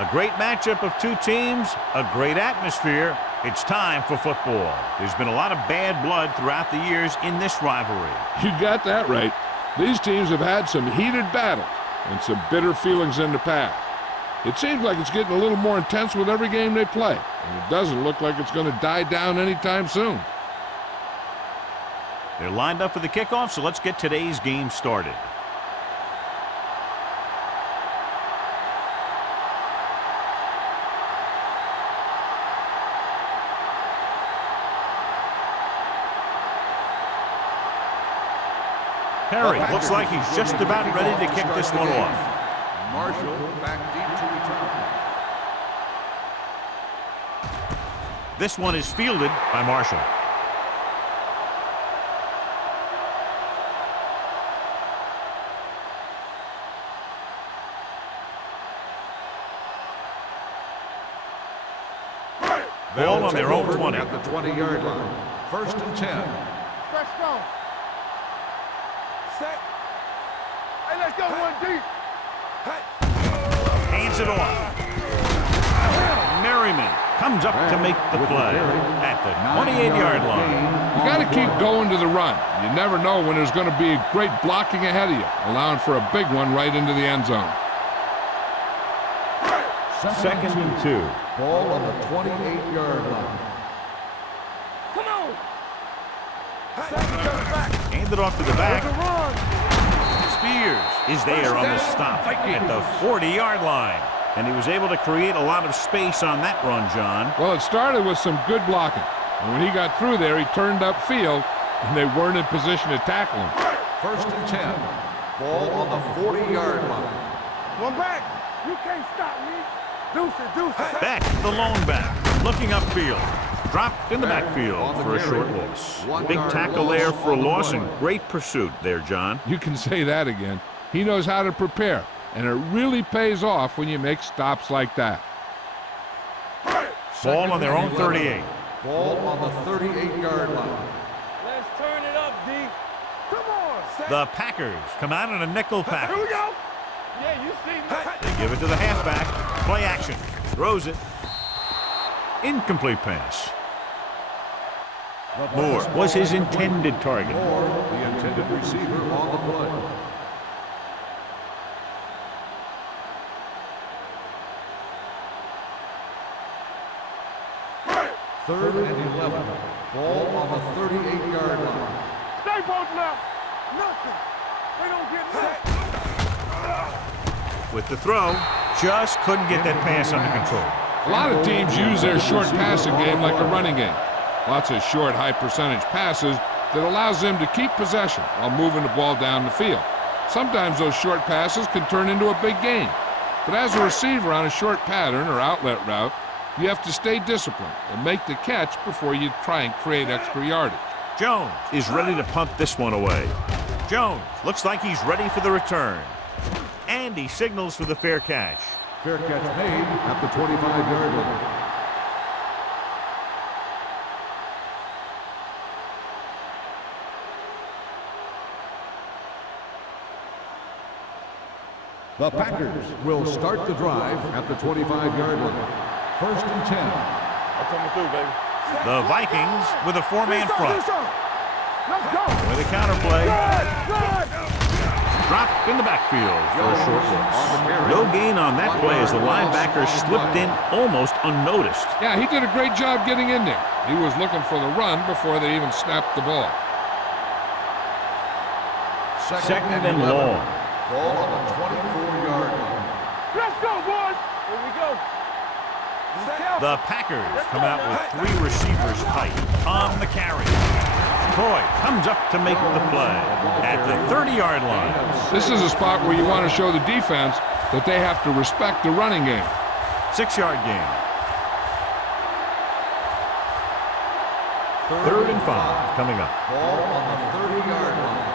A great matchup of two teams, a great atmosphere. It's time for football. There's been a lot of bad blood throughout the years in this rivalry. You got that right. These teams have had some heated battles and some bitter feelings in the past. It seems like it's getting a little more intense with every game they play, and it doesn't look like it's going to die down anytime soon. They're lined up for the kickoff, so let's get today's game started. Perry looks like he's just about ready to kick this one off. Marshall back deep to return. This one is fielded by Marshall. Ball on their own 20. At the 20-yard line. 1st and 10. Fresh strong. Set. Hey, let's go one deep. Hands it off. Merriman comes up to make the play at the 28-yard line. You got to keep going to the run. You never know when there's going to be a great blocking ahead of you, allowing for a big one right into the end zone. 2nd and 2. Ball on the 28-yard line. Come on. Hand it off to the back. Spears is there on the stop at the 40-yard line. And he was able to create a lot of space on that run, John. Well, it started with some good blocking. And when he got through there, he turned upfield, and they weren't in position to tackle him. 1st and 10. Ball on the 40-yard line. One back. You can't stop me. Deuce it. Beck, the lone back, looking upfield. Dropped in the backfield for a short loss. Big tackle there for a loss and great pursuit there, John. You can say that again. He knows how to prepare, and it really pays off when you make stops like that. Ball on their own 38. Ball on the 38-yard line. Let's turn it up, D. Come on. The Packers come out in a nickel package. Here we go. Yeah, you see me. They give it to the halfback. Play action. Throws it. Incomplete pass. Moore was his intended target. Moore, the intended receiver on the play. Third and 11. Ball on the 38-yard line. Stay both left. Nothing. They don't get nothing. With the throw, just couldn't get that pass under control. A lot of teams use their short passing game like a running game. Lots of short, high-percentage passes that allows them to keep possession while moving the ball down the field. Sometimes those short passes can turn into a big gain. But as a receiver on a short pattern or outlet route, you have to stay disciplined and make the catch before you try and create extra yardage. Jones is ready to punt this one away. Jones looks like he's ready for the return. And he signals for the fair catch. Fair catch made at the 25-yard line. The Packers will start the drive at the 25-yard line. 1st and 10. I'm coming through, baby. The Vikings with a four-man front. Let's go. With a counterplay. Good. Dropped in the backfield for a short loss. No gain on that play as the linebacker slipped in almost unnoticed. Yeah, he did a great job getting in there. He was looking for the run before they even snapped the ball. Second and long. Ball on the 24-yard line. Let's go, boys. Here we go. The Packers come out with three receivers tight on the carry. Troy comes up to make the play at the 30-yard line. This is a spot where you want to show the defense that they have to respect the running game. 6-yard gain. 3rd and 5 coming up. Ball on the 30-yard line.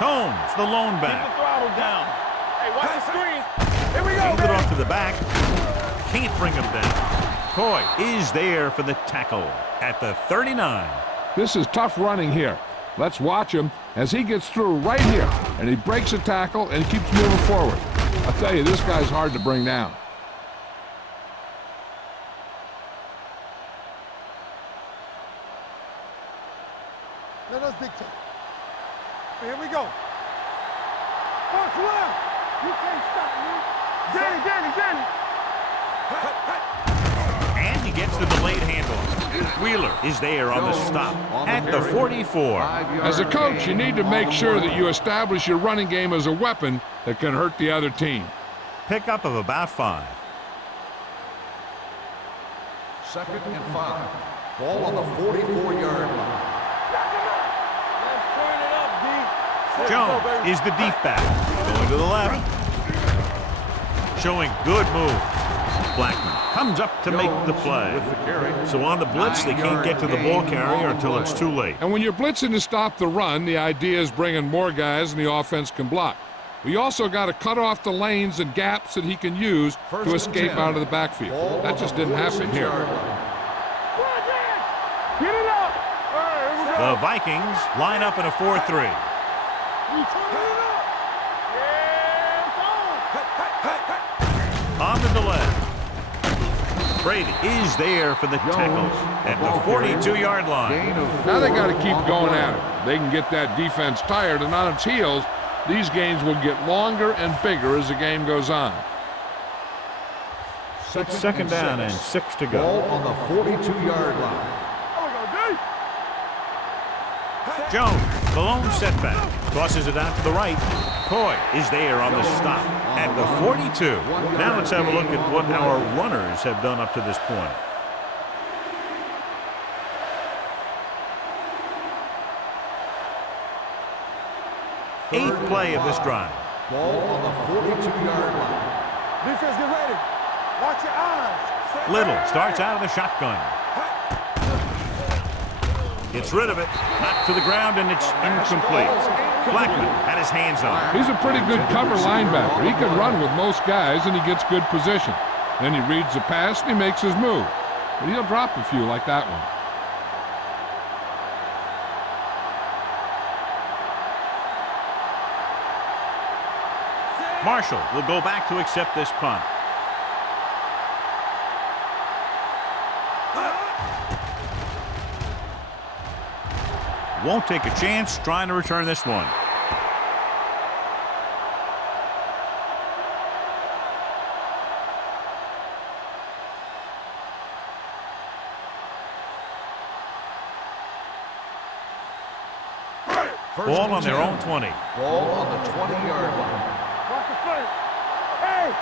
Combs, the lone Keep the back. throttle down. Hey, watch the screen. Here we go, Hands it baby. off to the back. Can't bring him down. Coy is there for the tackle at the 39. This is tough running here. Let's watch him as he gets through right here, and he breaks a tackle and keeps moving forward. I'll tell you, this guy's hard to bring down. Let us dictate. Here we go. Box left. You can't stop me. Danny. And he gets the delayed handoff. Wheeler is there on the stop at the 44. As a coach, you need to make sure that you establish your running game as a weapon that can hurt the other team. Pickup of about 5. 2nd and 5. Ball on the 44-yard line. Jones is the deep back. Going to the left. Showing good moves. Blackman comes up to make the play. So on the blitz, they can't get to the ball carrier until it's too late. And when you're blitzing to stop the run, the idea is bringing more guys than the offense can block. We also got to cut off the lanes and gaps that he can use to escape out of the backfield. That just didn't happen here. Get it up. The Vikings line up in a 4-3. On the delay. Brady is there for the tackle at the 42-yard line. Now they got to keep going at it. They can get that defense tired, and on its heels, these gains will get longer and bigger as the game goes on. Second down and 6 to go. Ball on the 42-yard line. Jones, the lone setback, tosses it out to the right. Coy is there on the stop at the 42. Now let's have a look at what our runners have done up to this point. Eighth play of this drive. Ball on the 42-yard line. Defense, get ready. Watch your eyes. Little starts out of the shotgun. Gets rid of it, knocked to the ground, and it's incomplete. Blackman had his hands on it. He's a pretty good cover linebacker. He can run with most guys, and he gets good position. Then he reads the pass, and he makes his move. But he'll drop a few like that one. Marshall will go back to accept this punt. Won't take a chance trying to return this one. Ball on their own 20. Ball on the 20-yard line. Watch the play. Hey,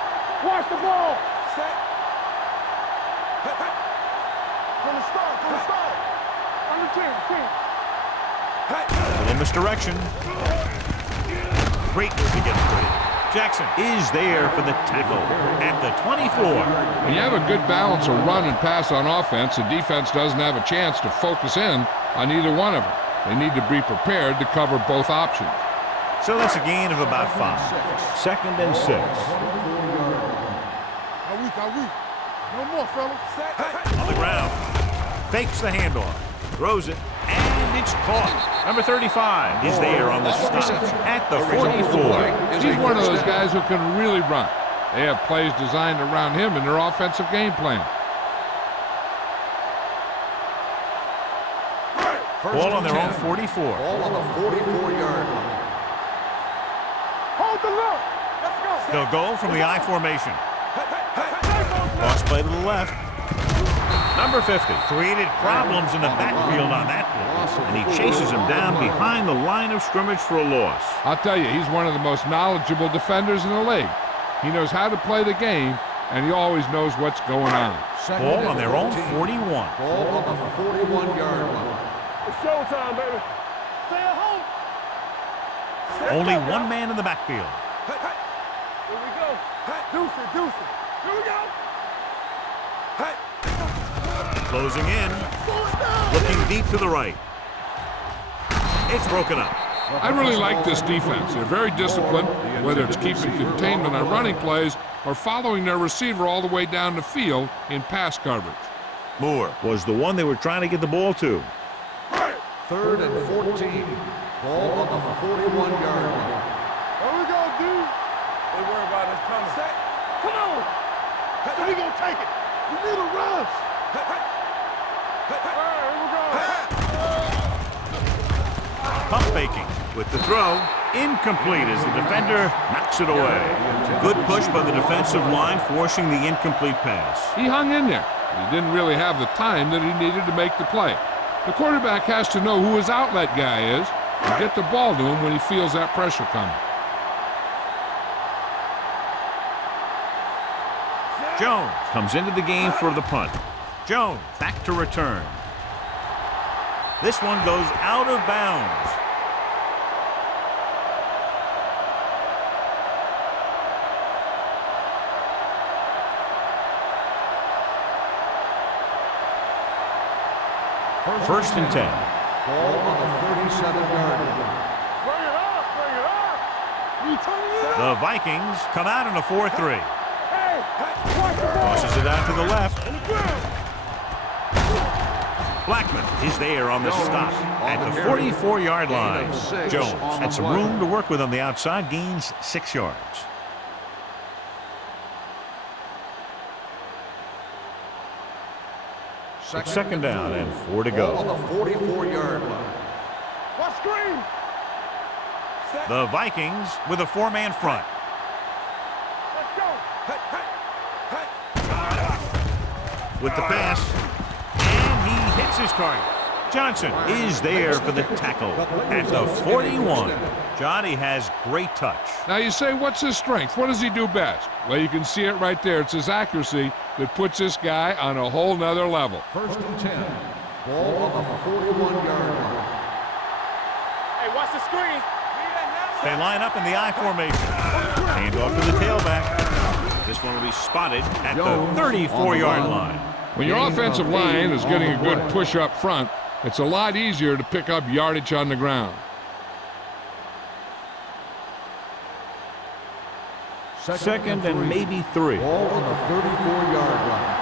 watch the ball. Set. From the start. On the 10. A little misdirection. Great move to get free. Jackson is there for the tackle at the 24. When you have a good balance of run and pass on offense, the defense doesn't have a chance to focus in on either one of them. They need to be prepared to cover both options. So that's a gain of about 5. 2nd and 6. Are we? No more, fellas. On the ground. Fakes the handoff. Throws it. And it's caught. Number 35 is there on the stop at the 44. He's one of those guys who can really run. They have plays designed around him in their offensive game plan. Ball on their own 44. Ball on the 44-yard line. Hold the look. Let's go. They'll go from the I formation. Cross play to the left. Number 50 created problems in the backfield on that play, and he chases him down behind the line of scrimmage for a loss. I'll tell you, he's one of the most knowledgeable defenders in the league. He knows how to play the game, and he always knows what's going on. Ball on their own 41. Ball on the 41-yard line. It's showtime, baby. Stay at home. Only one man in the backfield. Here we go. Deuce it. Here we go. Closing in. Looking deep to the right. It's broken up. I really like this defense. They're very disciplined, whether it's keeping containment on running plays or following their receiver all the way down the field in pass coverage. Moore was the one they were trying to get the ball to. 3rd and 14. Ball on the 41-yard line. Here we go, dude. They worry about us coming. So we gonna take it. We need a rush. Here we go. Pump faking with the throw. Incomplete as the defender knocks it away. Good push by the defensive line, forcing the incomplete pass. He hung in there. He didn't really have the time that he needed to make the play. The quarterback has to know who his outlet guy is and get the ball to him when he feels that pressure coming. Jones comes into the game for the punt. Jones back to return. This one goes out of bounds. First and 10. Ball on the 37-yard line. Bring it up, bring it up. You turning it up. The Vikings come out in a 4-3. Hey, watch the ball. Tosses it out to the left. On the ground. Blackman is there on the stop at the 44-yard line. Jones had some room to work with on the outside, gains 6 yards. It's second down and 4 to Ball on go. the 44-yard line. Watch screen. The Vikings with a 4-man front. Let's go. With the pass, and he hits his target. Johnson is there for the tackle at the 41. Johnny has great touch. Now you say, what's his strength? What does he do best? Well, you can see it right there. It's his accuracy that puts this guy on a whole nother level. First and 10. Ball on the 41-yard line. Hey, watch the screen. They line up in the I formation. Hand off to the tailback. This one will be spotted at the 34-yard line. When your offensive line is getting a good push up front, it's a lot easier to pick up yardage on the ground. Second and maybe 3. Ball on the 34-yard line.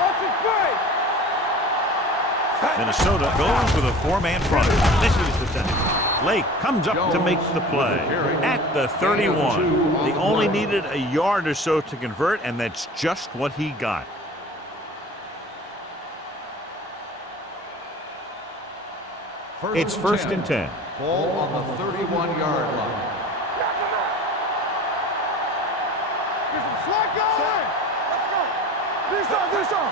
Watch it play. Minnesota goes with a 4-man front. This is the tackle. Lake comes up to make the play at the 31. They only needed a yard or so to convert, and that's just what he got. It's first and 10. Ball on the 31-yard line. Get some slack going. Let's go. This on.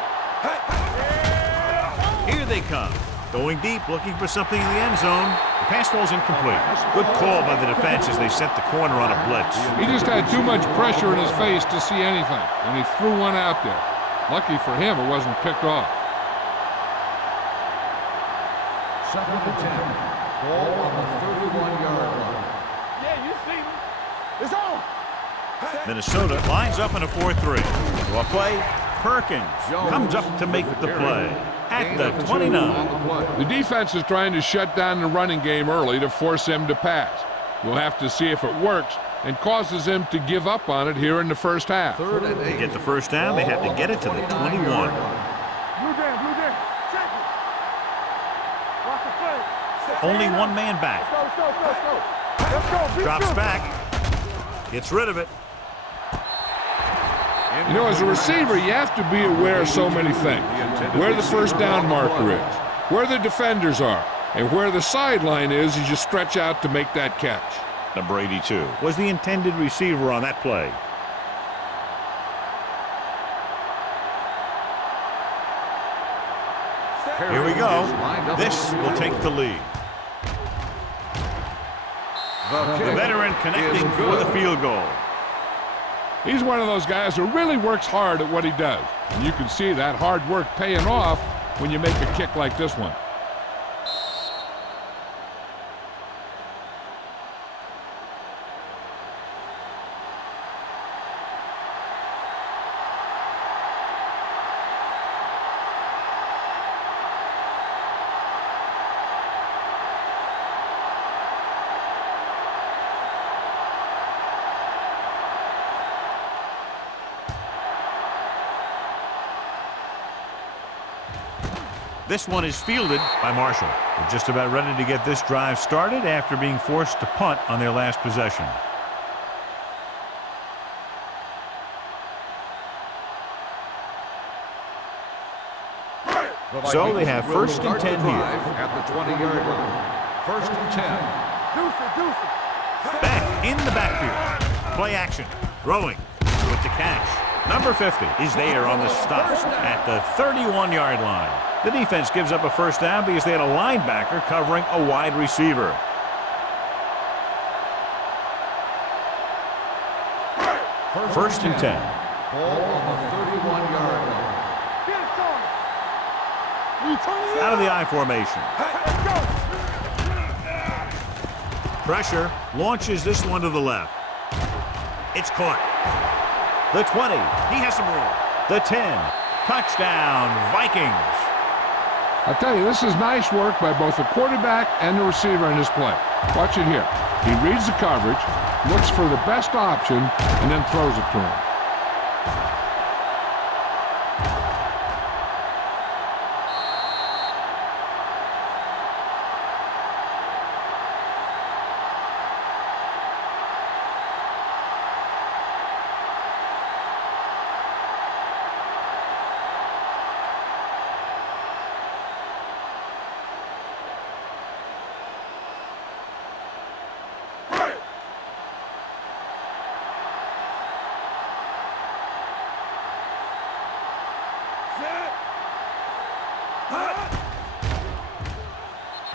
Here they come. Going deep, looking for something in the end zone. The pass falls incomplete. Good call by the defense as they sent the corner on a blitz. He just had too much pressure in his face to see anything, and he threw one out there. Lucky for him, it wasn't picked off. Second and 10. Ball on the 31-yard line. Yeah, you see me. It's on. Minnesota lines up in a 4-3. Draw play. Perkins comes up to make the play at the 29. The defense is trying to shut down the running game early to force him to pass. We'll have to see if it works and causes him to give up on it here in the first half. Third and 8. To get the first down, they have to get it to the 21. Blue down. Check it. Watch the play. Only one man back. Let's go. Drops back. Gets rid of it. You know, as a receiver, you have to be aware of so many things. Where the first down marker is, where the defenders are, and where the sideline is as you stretch out to make that catch. Number 82 was the intended receiver on that play. Here we go. This will take the lead. The veteran connecting for the field goal. He's one of those guys who really works hard at what he does. And you can see that hard work paying off when you make a kick like this one. This one is fielded by Marshall. They're just about ready to get this drive started after being forced to punt on their last possession. So they have first and 10 here. At the 20-yard line. First and 10. Back in the backfield. Play action. Throwing with the catch. Number 50 is there on the stop at the 31-yard line. The defense gives up a first down because they had a linebacker covering a wide receiver. First and 10. Ball on the 31-yard line. Out of the I formation. Pressure launches this one to the left. It's caught. The 20. He has some room. The 10. Touchdown, Vikings. I tell you, this is nice work by both the quarterback and the receiver in this play. Watch it here. He reads the coverage, looks for the best option, and then throws it to him.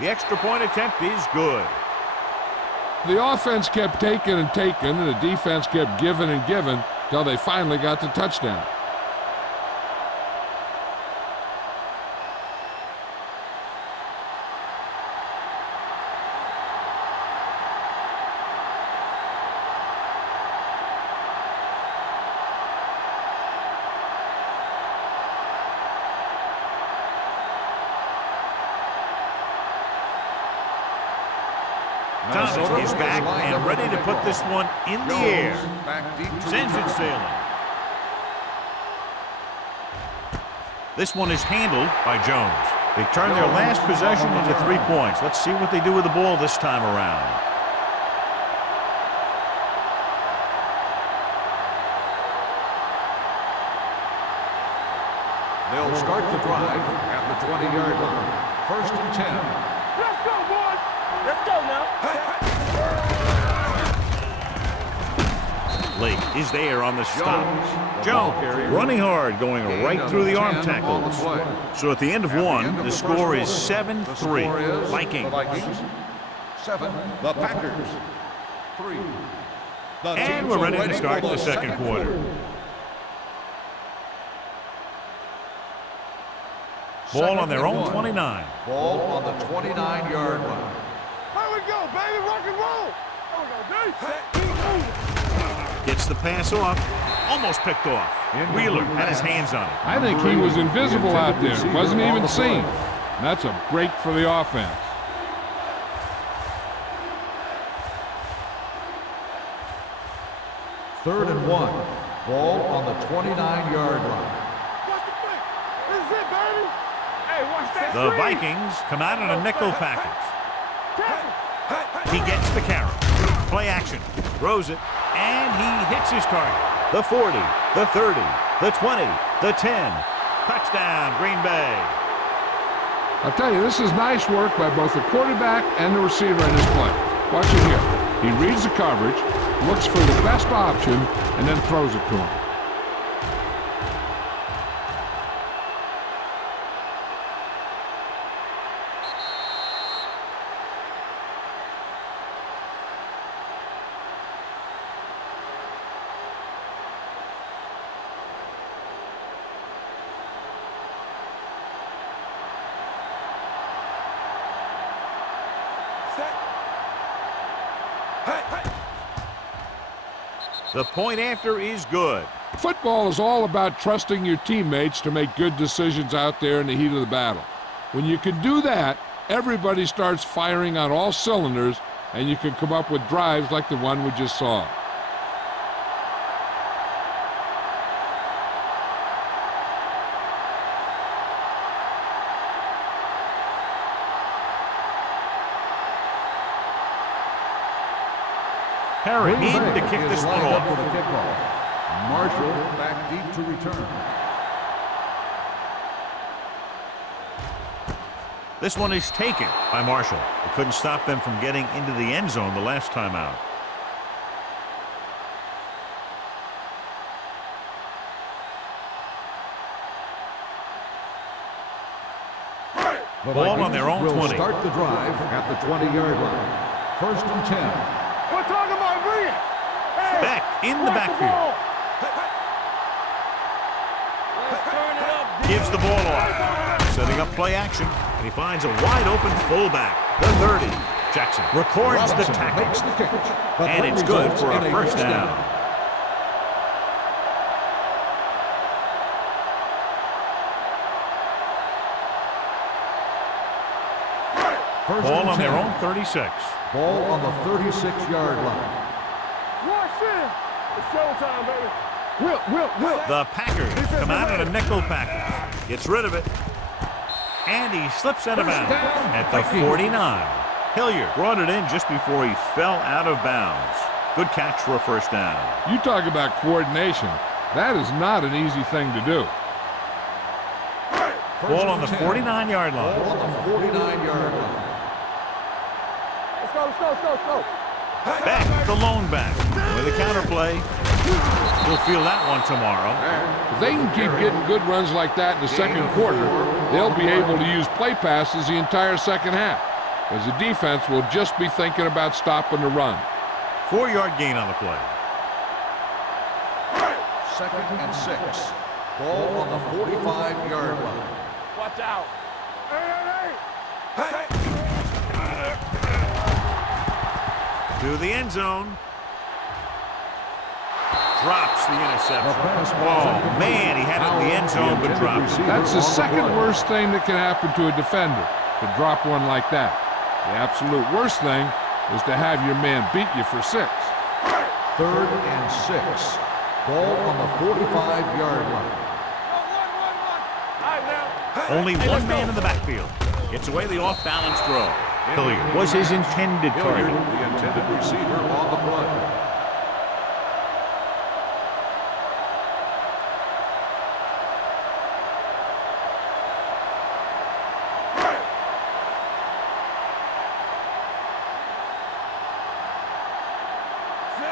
The extra point attempt is good. The offense kept taking and taking, and the defense kept giving and giving till they finally got the touchdown. Thomas is back and ready to put this one in the air. Sends it sailing. This one is handled by Jones. They turn their last possession into 3 points. Let's see what they do with the ball this time around. They'll start the drive at the 20-yard line. First and 10. Let's go, boys. Let's go now. Lake is there on the stop. Jones running hard, going right through the arm tackles. So at the end of one, the score is 7-3. Vikings. 7, the Packers. 3. And we're ready to start the second quarter. Ball on their own 29. Ball on the 29-yard line. Here we go, baby. Rock and roll. Here we go, D. Gets the pass off. Almost picked off. Wheeler had his hands on it. I think he was invisible out there. Wasn't even seen. That's a break for the offense. Third and 1. Ball on the 29-yard line. Watch the play. This is it, baby. Hey, watch that. The screen. Vikings come out in a nickel package. Tackle. He gets the carry. Play action. Throws it. And he hits his target. The 40, the 30, the 20, the 10. Touchdown, Green Bay. I'll tell you, this is nice work by both the quarterback and the receiver in this play. Watch it here. He reads the coverage, looks for the best option, and then throws it to him. The point after is good. Football is all about trusting your teammates to make good decisions out there in the heat of the battle. When you can do that, everybody starts firing on all cylinders, and you can come up with drives like the one we just saw. Harry needed to kick this one off. For the kickoff. Marshall back deep to return. This one is taken by Marshall. It couldn't stop them from getting into the end zone the last time out. Ball on their own 20. Will start the drive at the 20-yard line. 1st and 10. We're talking about bring it. Hey, Back in the backfield. Let's turn it up. Gives the ball off. Setting up play action. And he finds a wide open fullback. The 30. Jackson records the tackle. Makes the catch, but And that it's good results for in a first down. Ball on their own 36. Ball on the 36-yard line. Watch it. It's showtime, baby. Will. The Packers come out in a nickel package. Gets rid of it. And he slips out of bounds at the 49. Hilliard brought it in just before he fell out of bounds. Good catch for a first down. You talk about coordination. That is not an easy thing to do. Ball on the 49-yard line. Ball on the 49-yard line. Let's go. Back, the lone back. With a counterplay. He'll feel that one tomorrow. If they can keep getting good runs like that in the second quarter, they'll be able to use play passes the entire second half, as the defense will just be thinking about stopping the run. 4-yard gain on the play. 2nd and 6. Ball on the 45-yard line. Watch out. Hey. To the end zone. Drops the interception. Oh, man, he had it in the end zone, but dropped it. That's the second worst thing that can happen to a defender, to drop one like that. The absolute worst thing is to have your man beat you for 6. 3rd and 6. Ball on the 45-yard line. Only one man in the backfield. Gets away the off-balance throw. Hilliard was his intended target. The intended receiver on the play.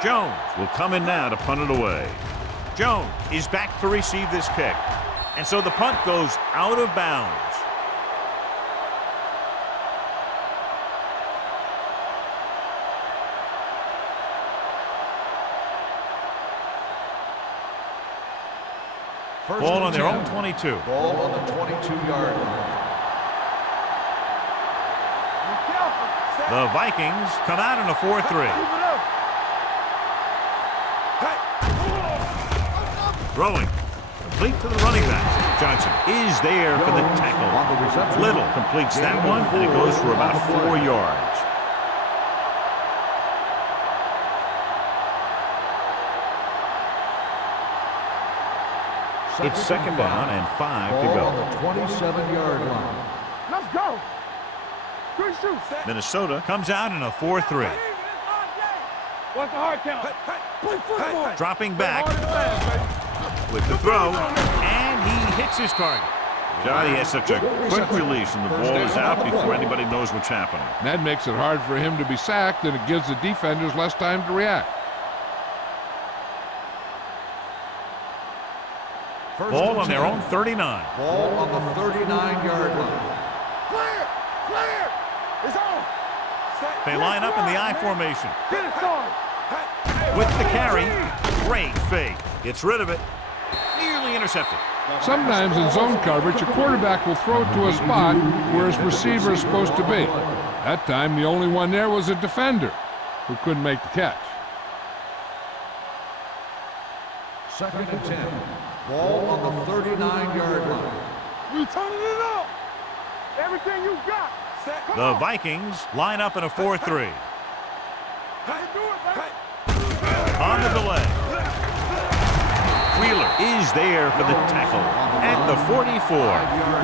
Jones will come in now to punt it away. Jones is back to receive this kick. And so the punt goes out of bounds. Ball on their own 22. Ball on the 22-yard line. The Vikings come out in a 4-3. Throwing. Complete to the running back. Johnson is there for the tackle. Little completes that one, and it goes for about 4 yards. It's 2nd down and 5 to go. On the 27-yard line. Let's go. Good shoot. Minnesota comes out in a 4-3. What's the hard count? Play football. Dropping back with the throw, and he hits his target. Johnny has such a quick release, and the ball is out before anybody knows what's happening. And that makes it hard for him to be sacked, and it gives the defenders less time to react. Ball on their own 39. Ball on the 39-yard line. Clear. It's on. They line up in the I formation. Get it started. With the carry, great fake. Gets rid of it. Nearly intercepted. Sometimes in zone coverage, a quarterback will throw it to a spot where his receiver is supposed to be. That time, the only one there was a defender who couldn't make the catch. 2nd and 10. Ball on the 39-yard line. We turning it up. Everything you got. The Vikings line up in a 4-3. On the delay. Wheeler is there for the tackle at the 44.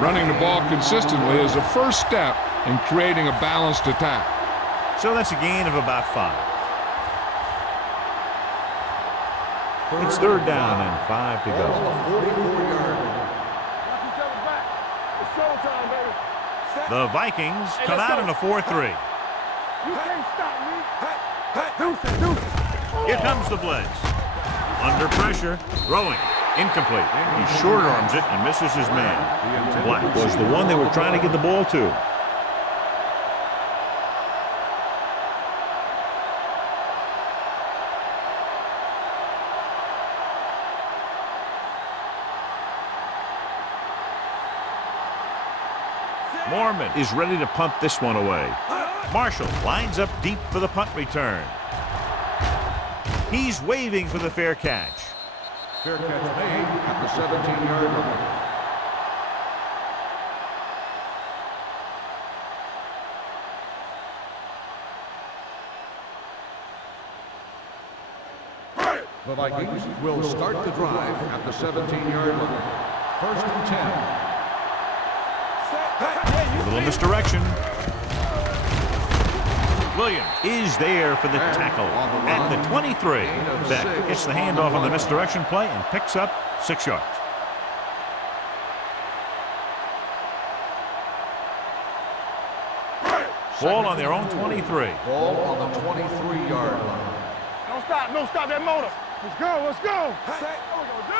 Running the ball consistently is a first step in creating a balanced attack. So that's a gain of about 5. It's 3rd down and 5 to go. Ball on the 44-yard line. Watch each other back. It's showtime, baby. The Vikings come out in a 4-3. You can't stop me. Deuce. Here comes the blitz. Under pressure, throwing. Incomplete. He short arms it and misses his man. Black was the one they were trying to get the ball to. Mormon is ready to punt this one away. Marshall lines up deep for the punt return. He's waving for the fair catch. Fair catch made at the 17-yard line. The Vikings will start the drive at the 17-yard line. 1st and 10. A little misdirection. Williams is there for the tackle at the 23. Beck gets the handoff on the misdirection play and picks up 6 yards. Ball on their own 23. Ball on the 23-yard line. Don't stop that motor. Let's go. There we go, D.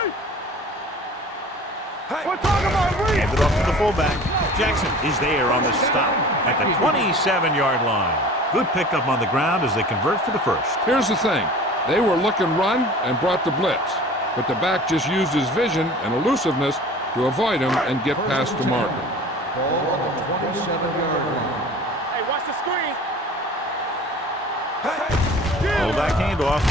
We're talking about Reed. Hand it off to the fullback. Jackson is there on the stop at the 27-yard line. Good pickup on the ground as they convert for the first. Here's the thing. They were looking run and brought the blitz, but the back just used his vision and elusiveness to avoid him and get past the marker. Ball on the 27-yard line. Hey, watch the screen. Hold that handoff.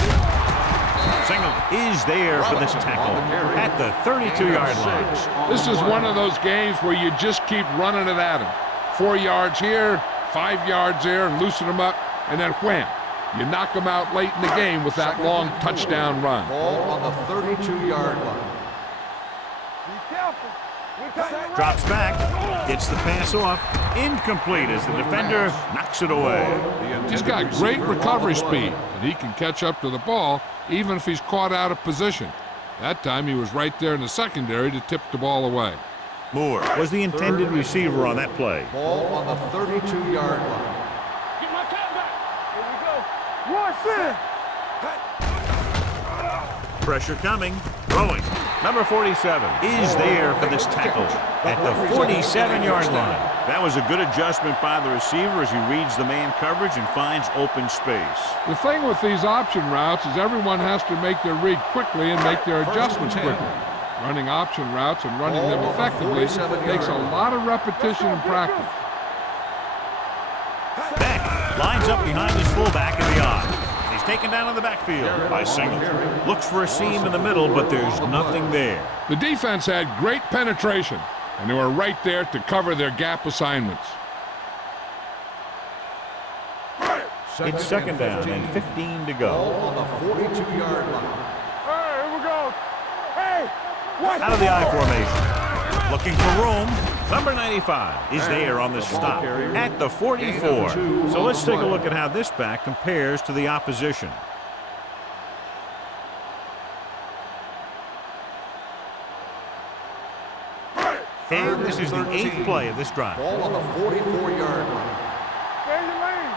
Single is there for this tackle at the 32-yard line. This is one of those games where you just keep running it at him. 4 yards here, 5 yards there, and loosen them up, and then wham. You knock them out late in the game with that long touchdown run. Ball on the 32-yard line. Be careful. Drops back, gets the pass off, incomplete as the defender knocks it away. He's got great recovery speed, and he can catch up to the ball even if he's caught out of position. That time he was right there in the secondary to tip the ball away. Moore was the intended receiver on that play. Ball on the 32-yard line. Get my cat back. Here we go. Watch it. Pressure coming, throwing. Number 47 is there for this tackle at the 47-yard line. That was a good adjustment by the receiver as he reads the man coverage and finds open space. The thing with these option routes is everyone has to make their read quickly and make their adjustments quickly. Running option routes and running them effectively takes a lot of repetition and practice. Beck lines up behind his fullback in the eye. He's taken down in the backfield by Single. Looks for a seam in the middle, but there's nothing there. The defense had great penetration, and they were right there to cover their gap assignments. It's second down and 15 to go. Ball on the 42-yard line. Hey, here we go. Hey, watch Out of the I formation. Looking for room. Number 95 is there on the stop at the 44. So let's take a look at how this back compares to the opposition. And this is the 8th play of this drive. Ball on the 44-yard line. Stay in your lane.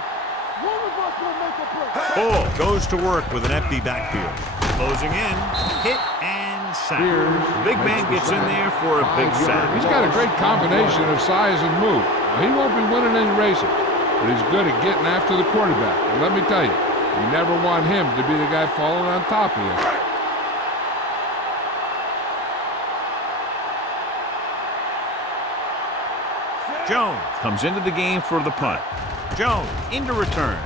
One of us will make a play. Bull goes to work with an empty backfield. Closing in, hit and sack. The big man gets in there for a big sack. He's got a great combination of size and move. Now, he won't be winning any races, but he's good at getting after the quarterback. And let me tell you, you never want him to be the guy falling on top of you. Jones comes into the game for the punt. Jones into return.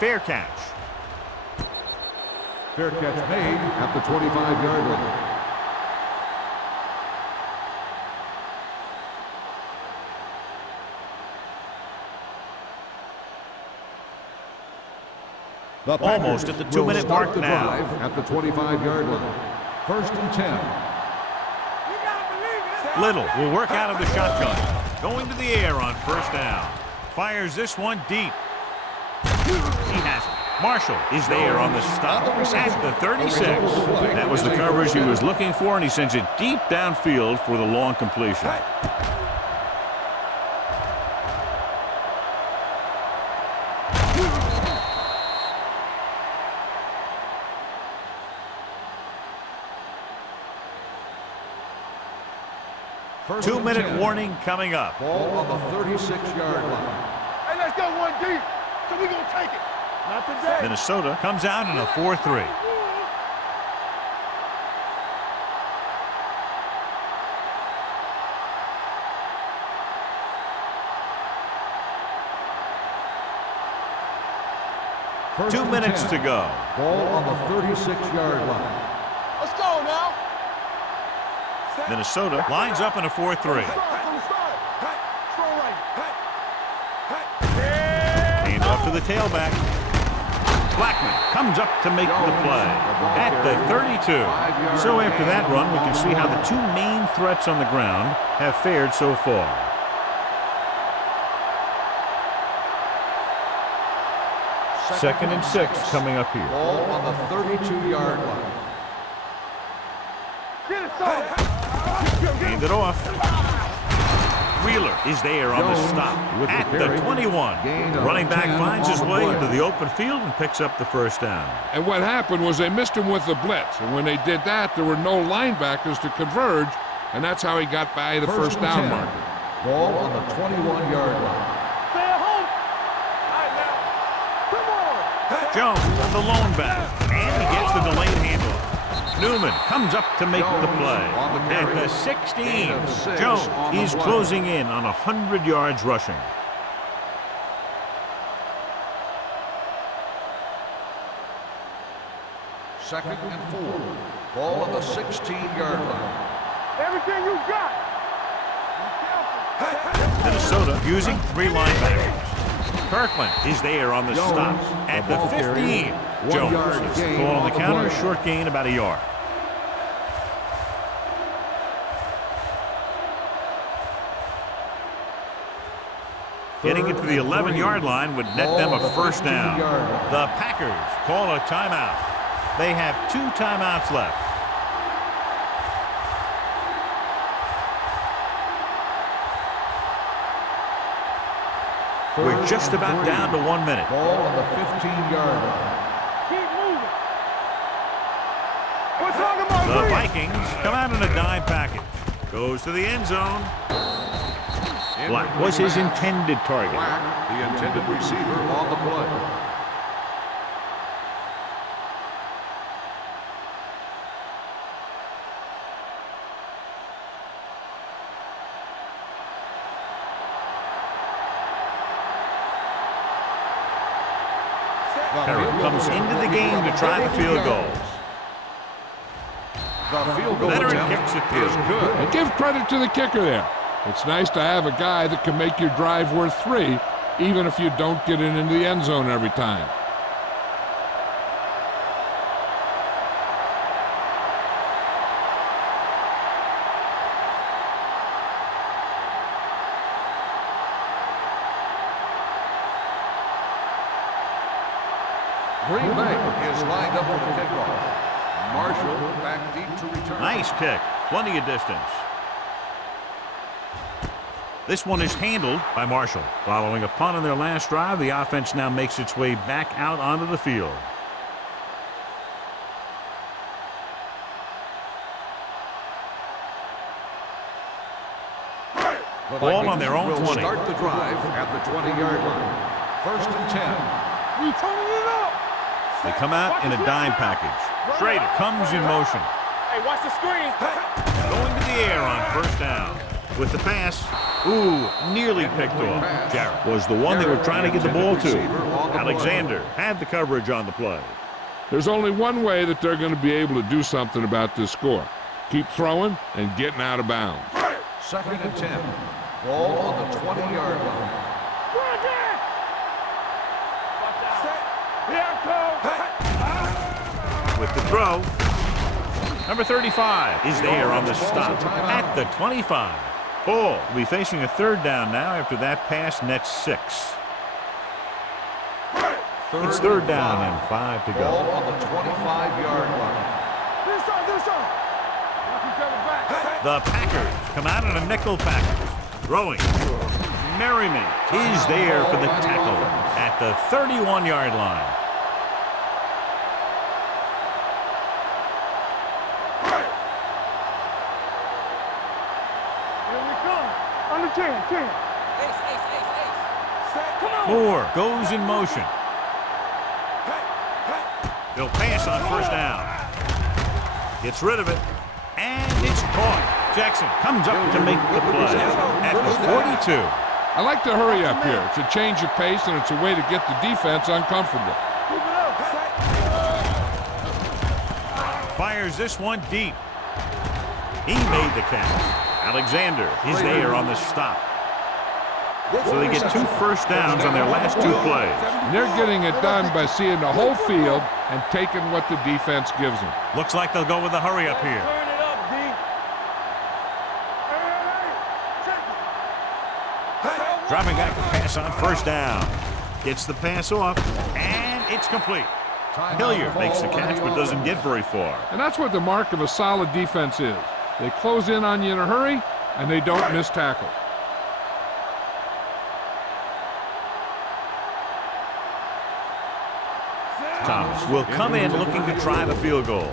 Fair catch. Fair catch made at the 25-yard line. Almost at the 2-minute mark now. At the 25-yard line. 1st and 10. Little will work out of the shotgun. Going to the air on first down. Fires this one deep. He has it. Marshall is there on the stop at the 36. That was the coverage he was looking for, and he sends it deep downfield for the long completion. First 2-minute 10. warning coming up. Ball on the 36-yard line. Hey, let's go one deep. So we gonna take it. Not today. Minnesota comes out in a 4-3. First 2 and minutes 10. to go. Ball on the 36-yard line. Let's go now. Minnesota lines up in a 4-3. From the start. Hey, strong right. Hand off to the tailback. Blackman comes up to make the play at the 32. So after that run, we can see how the two main threats on the ground have fared so far. Second and 6 coming up here. Ball on the 32-yard line. Get it, son. Hand it off. Wheeler is there on the stop with the at the carry. 21. Gain The of running back 10 finds on his the way play. into the open field and picks up the first down. And what happened was they missed him with the blitz. And when they did that, there were no linebackers to converge. And that's how he got by the first and down 10. marker. Ball on the 21-yard line. Stay at home. All right, now. Come on. Jones, the lone back, and he gets the delayed handoff. Newman comes up to make the play on the at carry. the 16. Gain of 6 Jones on the is play. closing in on 100 yards rushing. Second and 4. Ball on the 16-yard line. Everything you got. Minnesota using 3 linebackers. Kirkland is there on the Jones, stop at the ball carrier. 15. 1 Jones yard is gain called on on the the counter, play. short gain about a yard. Getting it to the 11-yard line would net them a first down. The Packers call a timeout. They have 2 timeouts left. We're just about down to 1 minute. Ball on the 15-yard line. Keep moving. We're talking about The real. Vikings come out in a dime package. Goes to the end zone. Black was his intended target. Black, the intended receiver on the play. Perry comes into the game to try the field goal. The field goal Leonard attempt kicks it through. is good. And give credit to the kicker there. It's nice to have a guy that can make your drive worth 3, even if you don't get it into the end zone every time. Green Bay is lined up for the kickoff. Marshall back deep to return. Nice kick. Plenty of distance. This one is handled by Marshall. Following a punt on their last drive, the offense now makes its way back out onto the field. The Ball on Vikings their own will 20. start the drive at the 20-yard line. First and 10. We turning it up. They come out in a dime package. Schrader comes in motion. Hey, watch the screen. Going to the air on first down. With the pass, nearly picked off. Jarrett was the one they were trying to get the ball to. Alexander had the coverage on the play. There's only one way that they're going to be able to do something about this score. Keep throwing and getting out of bounds. Second and 10. Ball on the 20-yard line. Run again. Here I come. With the throw, number 35 is there on the stop at the 25. Ball will be facing a third down now after that pass nets 6. It's third down and 5 to Ball go. on the 25-yard line. This side, this side. Knock each other back. The Packers come out in a nickel package. Throwing. Merriman is there for the tackle at the 31-yard line. Here we in. Come on. Moore goes in motion. He'll pass on first down. Gets rid of it. And it's caught. Jackson comes up to make the play at the 42. I like to hurry up here. It's a change of pace, and it's a way to get the defense uncomfortable. Fires this one deep. He made the catch. Alexander is there on the stop. So they get 2 first downs on their last 2 plays. And they're getting it done by seeing the whole field and taking what the defense gives them. Looks like they'll go with the hurry up here. Turn it up, D. Dropping back to pass on first down. Gets the pass off, and it's complete. Hilliard makes the catch but doesn't get very far. And that's what the mark of a solid defense is. They close in on you in a hurry, and they don't miss tackle. Thomas will come in looking to try the field goal.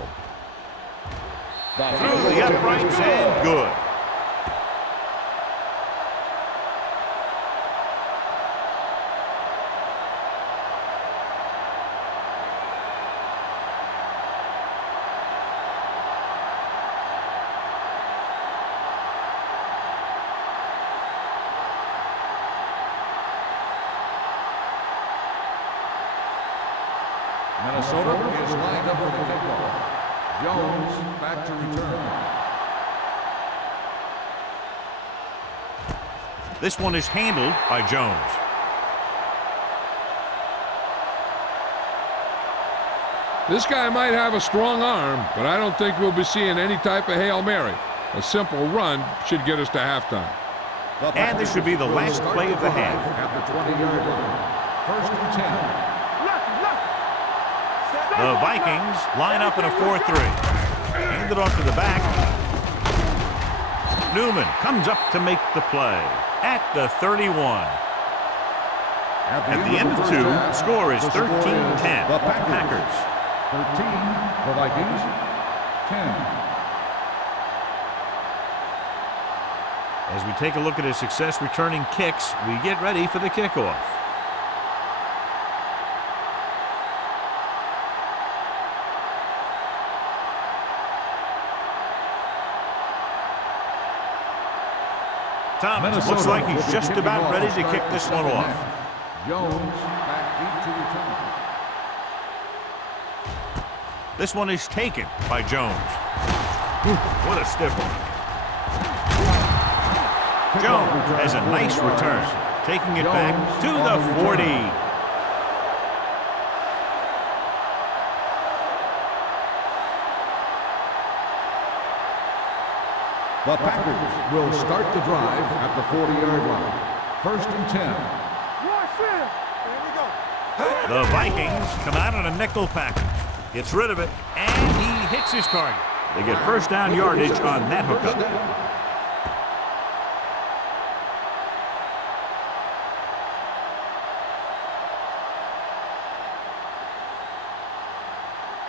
Through the uprights and good. Minnesota is lined up for the kickoff. Jones back to return. This one is handled by Jones. This guy might have a strong arm, but I don't think we'll be seeing any type of Hail Mary. A simple run should get us to halftime. And this should be the last play of the half. At the 20-yard line. First and 10. The Vikings line up in a 4-3. Hand it off to the back. Newman comes up to make the play at the 31. At the end of 2, the score is 13-10. The Packers. 13, the Vikings. 10. As we take a look at his success returning kicks, we get ready for the kickoff. Thomas looks like he's just about ready to kick this one off. Jones back deep to return. This one is taken by Jones. What a stiff one. Jones has a nice return, taking it back to the 40. The Packers will start the drive at the 40-yard line. First and 10. Rush in. Here we go. The Vikings come out on a nickel package. Gets rid of it, and he hits his target. They get first down yardage on that hookup.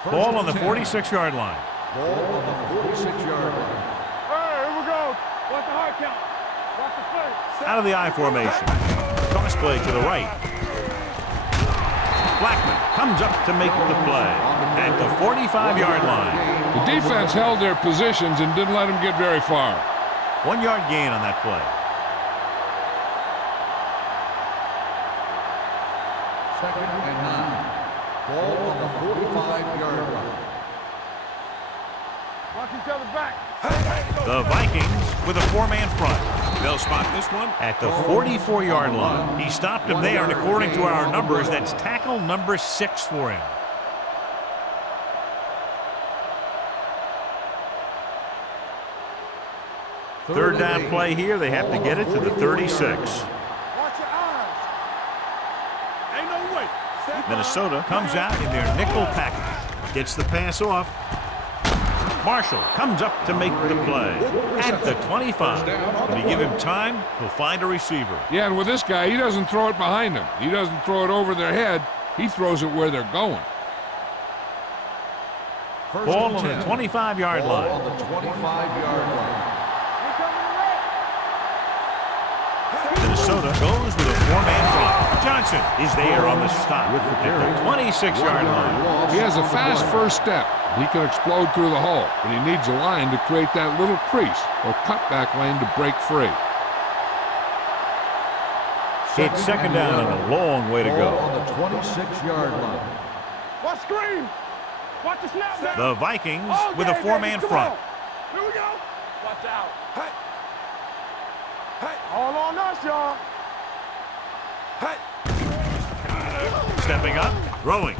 Ball on the 46-yard line. Ball on the 46-yard line. Here we go. Watch the hard count. Watch the play. Out of the I formation. Toss play to the right. Blackman comes up to make the play at the 45-yard line. The defense held their positions and didn't let them get very far. 1 yard gain on that play. Second and 9. Ball on the 45-yard line. Watch each other back. The Vikings with a 4-man front. They'll spot this one at the 44-yard line. He stopped him there, and according to our numbers, that's tackle number 6 for him. Third down play here. They have to get it to the 36. Watch your eyes. Ain't no way. Minnesota comes out in their nickel package. Gets the pass off. Marshall comes up to make the play at the 25. When you give him time, he'll find a receiver. Yeah, and with this guy, he doesn't throw it behind them. He doesn't throw it over their head. He throws it where they're going. Ball on the 25-yard Ball line. on the 25-yard line. Here coming the red. Minnesota goes with a 4-man front. Johnson is there on the stop at the 26-yard line. He has a fast first step. He can explode through the hole, but he needs a line to create that little crease or cutback lane to break free. It's second down and a long way to go. On the 26-yard line. Watch screen. Watch the snap down. The Vikings with a 4-man front. Here we go. Watch out. Hey. Hey. All on us, y'all. Hey. Stepping up, throwing.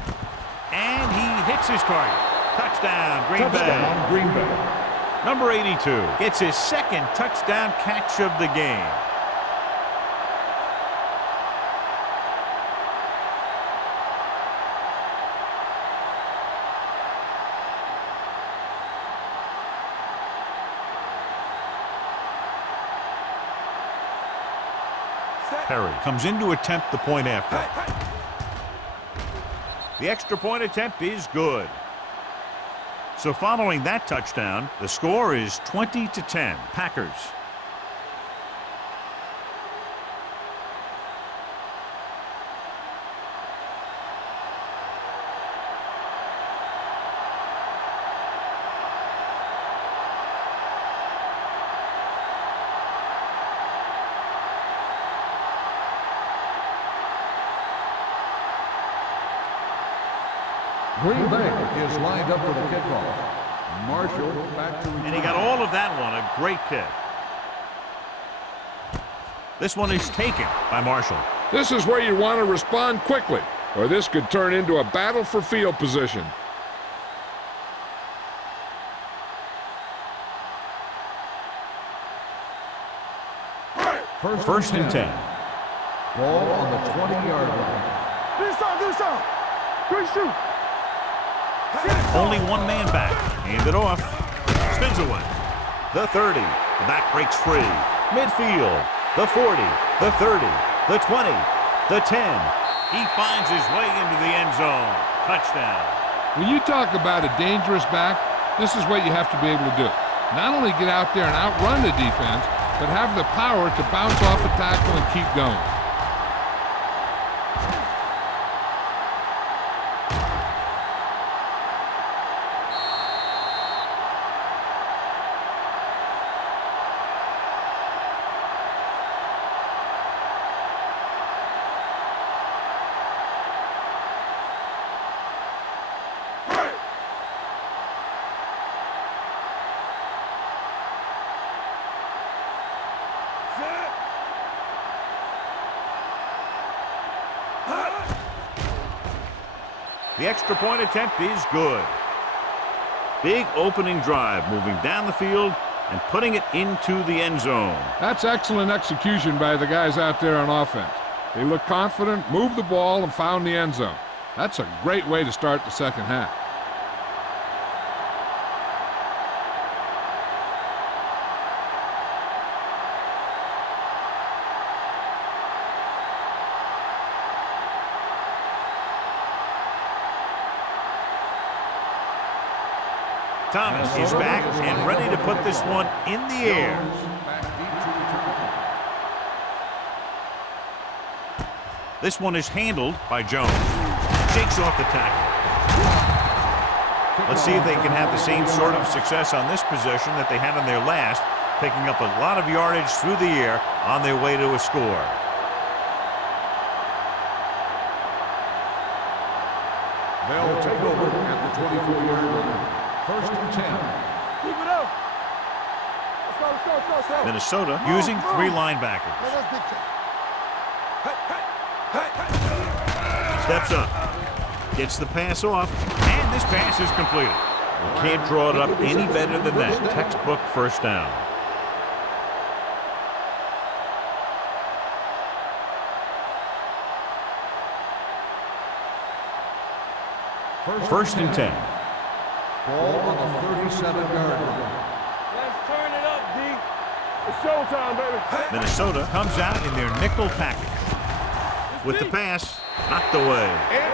And he hits his target. Touchdown, Green Bay. Green Bay. Number 82 gets his second touchdown catch of the game. Perry comes in to attempt the point after. The extra point attempt is good. So following that touchdown, the score is 20-10, Packers. Green Bay is lined up for the kickoff. Marshall back to return. And he got all of that one, a great kick. This one is taken by Marshall. This is where you want to respond quickly, or this could turn into a battle for field position. First and 10. Ball on the 20-yard line. Do something. Quick shoot. Only one man back. Hand it off. Spins away. The 30. The back breaks free. Midfield. The 40. The 30. The 20. The 10. He finds his way into the end zone. Touchdown. When you talk about a dangerous back, this is what you have to be able to do. Not only get out there and outrun the defense, but have the power to bounce off a tackle and keep going. The extra point attempt is good. Big opening drive, moving down the field and putting it into the end zone. That's excellent execution by the guys out there on offense. They looked confident, moved the ball, and found the end zone. That's a great way to start the second half. Thomas is back and ready to put this one in the air. This one is handled by Jones. Shakes off the tackle. Let's see if they can have the same sort of success on this possession that they had on their last, picking up a lot of yardage through the air on their way to a score. They'll take over at the 24-yard line. First and 10. Keep it up. Let's go. Minnesota using three linebackers. Steps up. Gets the pass off. And this pass is completed. You can't draw it up any better than that. Textbook first down. First and 10. Ball on the 37-yard line. Let's turn it up, D. It's showtime, baby. Minnesota comes out in their nickel package. With the pass, knocked away.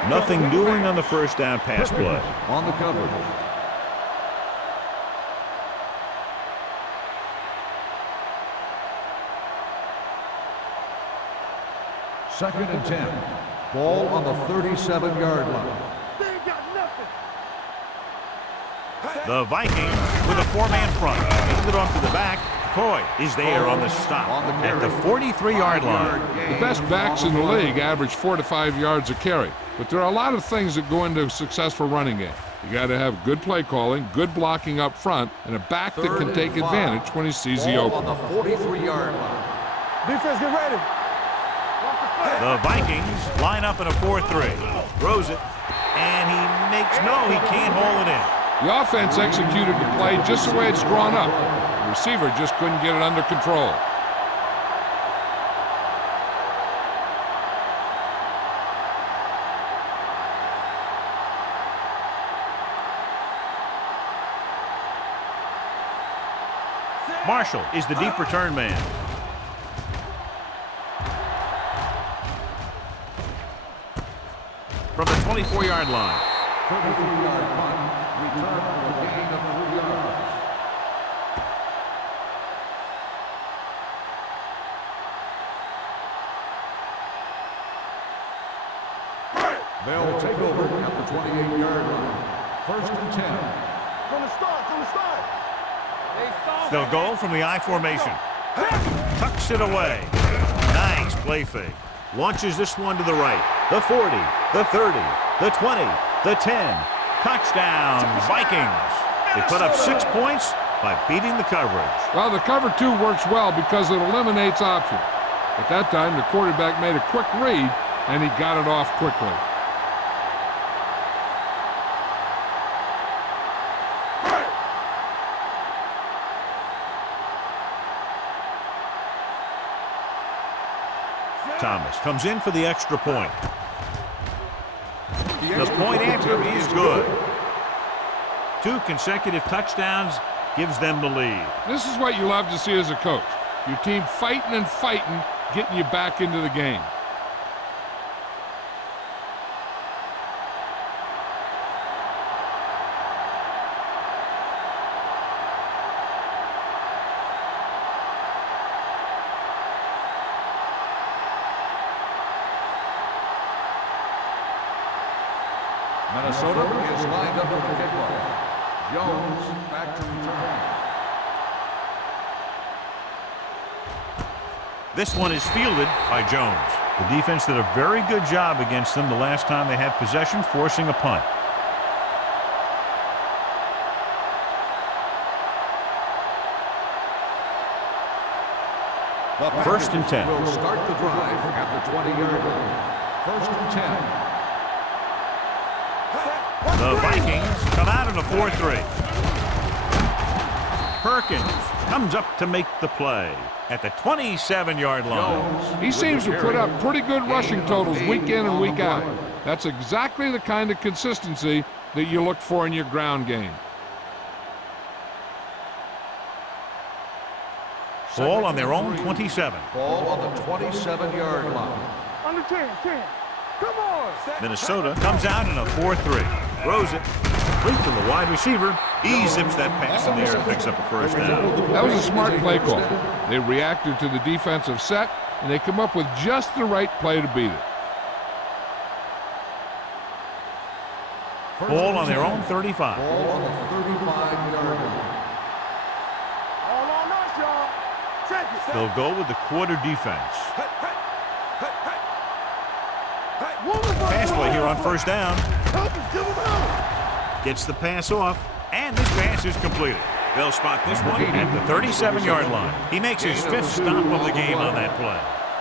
Nothing doing on the first down pass play. On the coverage. Second and 10. Ball on the 37-yard line. They ain't got nothing. The Vikings with a four-man front. Hand it off to the back. Coy is there on the stop at the 43-yard line. The best backs in the league average 4 to 5 yards a carry, but there are a lot of things that go into a successful running game. You got to have good play calling, good blocking up front, and a back that can take advantage when he sees the open. On the 43-yard line. Defense, get ready. The Vikings line up in a 4-3. Throws it, and he can't haul it in. The offense executed the play just the way it's drawn up. The receiver just couldn't get it under control. Marshall is the deep return man. From the 24-yard line. 33-yard punt. Return for a gain of 3 yards. They'll take over at the 28-yard line. First and 10. From the start. They'll go from the I formation. Tucks it away. Nice play fake. Launches this one to the right. The 40, the 30, the 20, the 10. Touchdown, Vikings. They put up 6 points by beating the coverage. Well, the cover 2 works well because it eliminates options. At that time, the quarterback made a quick read, and he got it off quickly. Thomas comes in for the extra point. The point after is good. 2 consecutive touchdowns gives them the lead. This is what you love to see as a coach. Your team fighting and fighting, getting you back into the game. Minnesota is lined up for the kickoff. Jones back to return. This one is fielded by Jones. The defense did a very good job against them the last time they had possession, forcing a punt. First and 10. Will start the drive at the 20-yard line. First and 10. The Vikings come out in a 4-3. Perkins comes up to make the play at the 27-yard line. He seems to put up pretty good rushing totals week in and week out. That's exactly the kind of consistency that you look for in your ground game. Ball on their own 27. Ball on the 27-yard line. Under 10. Come on. Minnesota comes out in a 4-3. Throws it. Complete to the wide receiver. He zips that pass in there and picks up a first down. That was a smart play call. They reacted to the defensive set, and they come up with just the right play to beat it. Ball on their own 35. Ball on the 35-yard line. All on us, y'all. Check it. They'll go with the quarter defense. Pass play here on first down. Gets the pass off, and this pass is completed. They'll spot this one at the 37-yard line. He makes his 5th stop of the game on that play.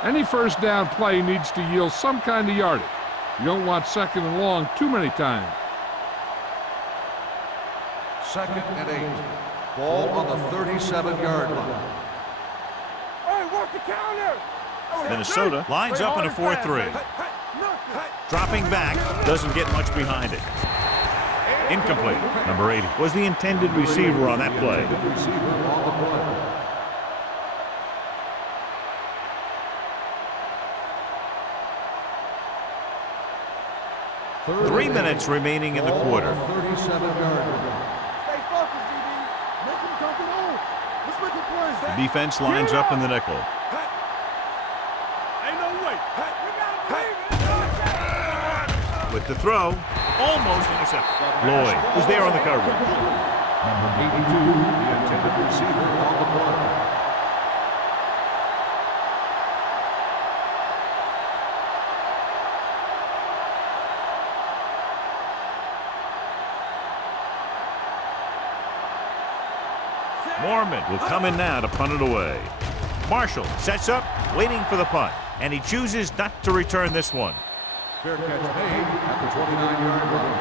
Any first down play needs to yield some kind of yardage. You don't want second and long too many times. Second and 8. Ball on the 37-yard line. Hey, work the counter. Minnesota lines up in a 4-3. Dropping back, doesn't get much behind it. Incomplete. Number 80 was the intended receiver on that play. 3 minutes remaining in the quarter. 37-yard line. Stay focused, DB. Make him come on. Let's make a play. The defense lines up in the nickel. Ain't no way. We got With the throw, almost intercepted. Lloyd was there on the coverage. Number 82, the intended receiver on the play. Mormon will come in now to punt it away. Marshall sets up, waiting for the punt, and he chooses not to return this one. Fair catch made at the 29-yard line.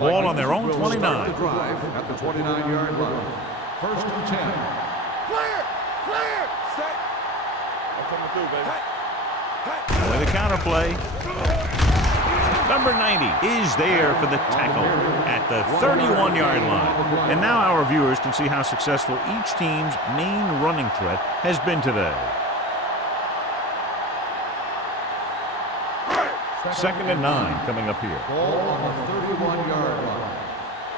Ball on their own 29. The drive at the 29-yard line. First and 10. Clear! Clear! Set! I'm coming through, baby. With a counter play. Number 90 is there for the tackle at the 31-yard line. And now our viewers can see how successful each team's main running threat has been today. Second and 9 coming up here. Ball on the 31-yard line.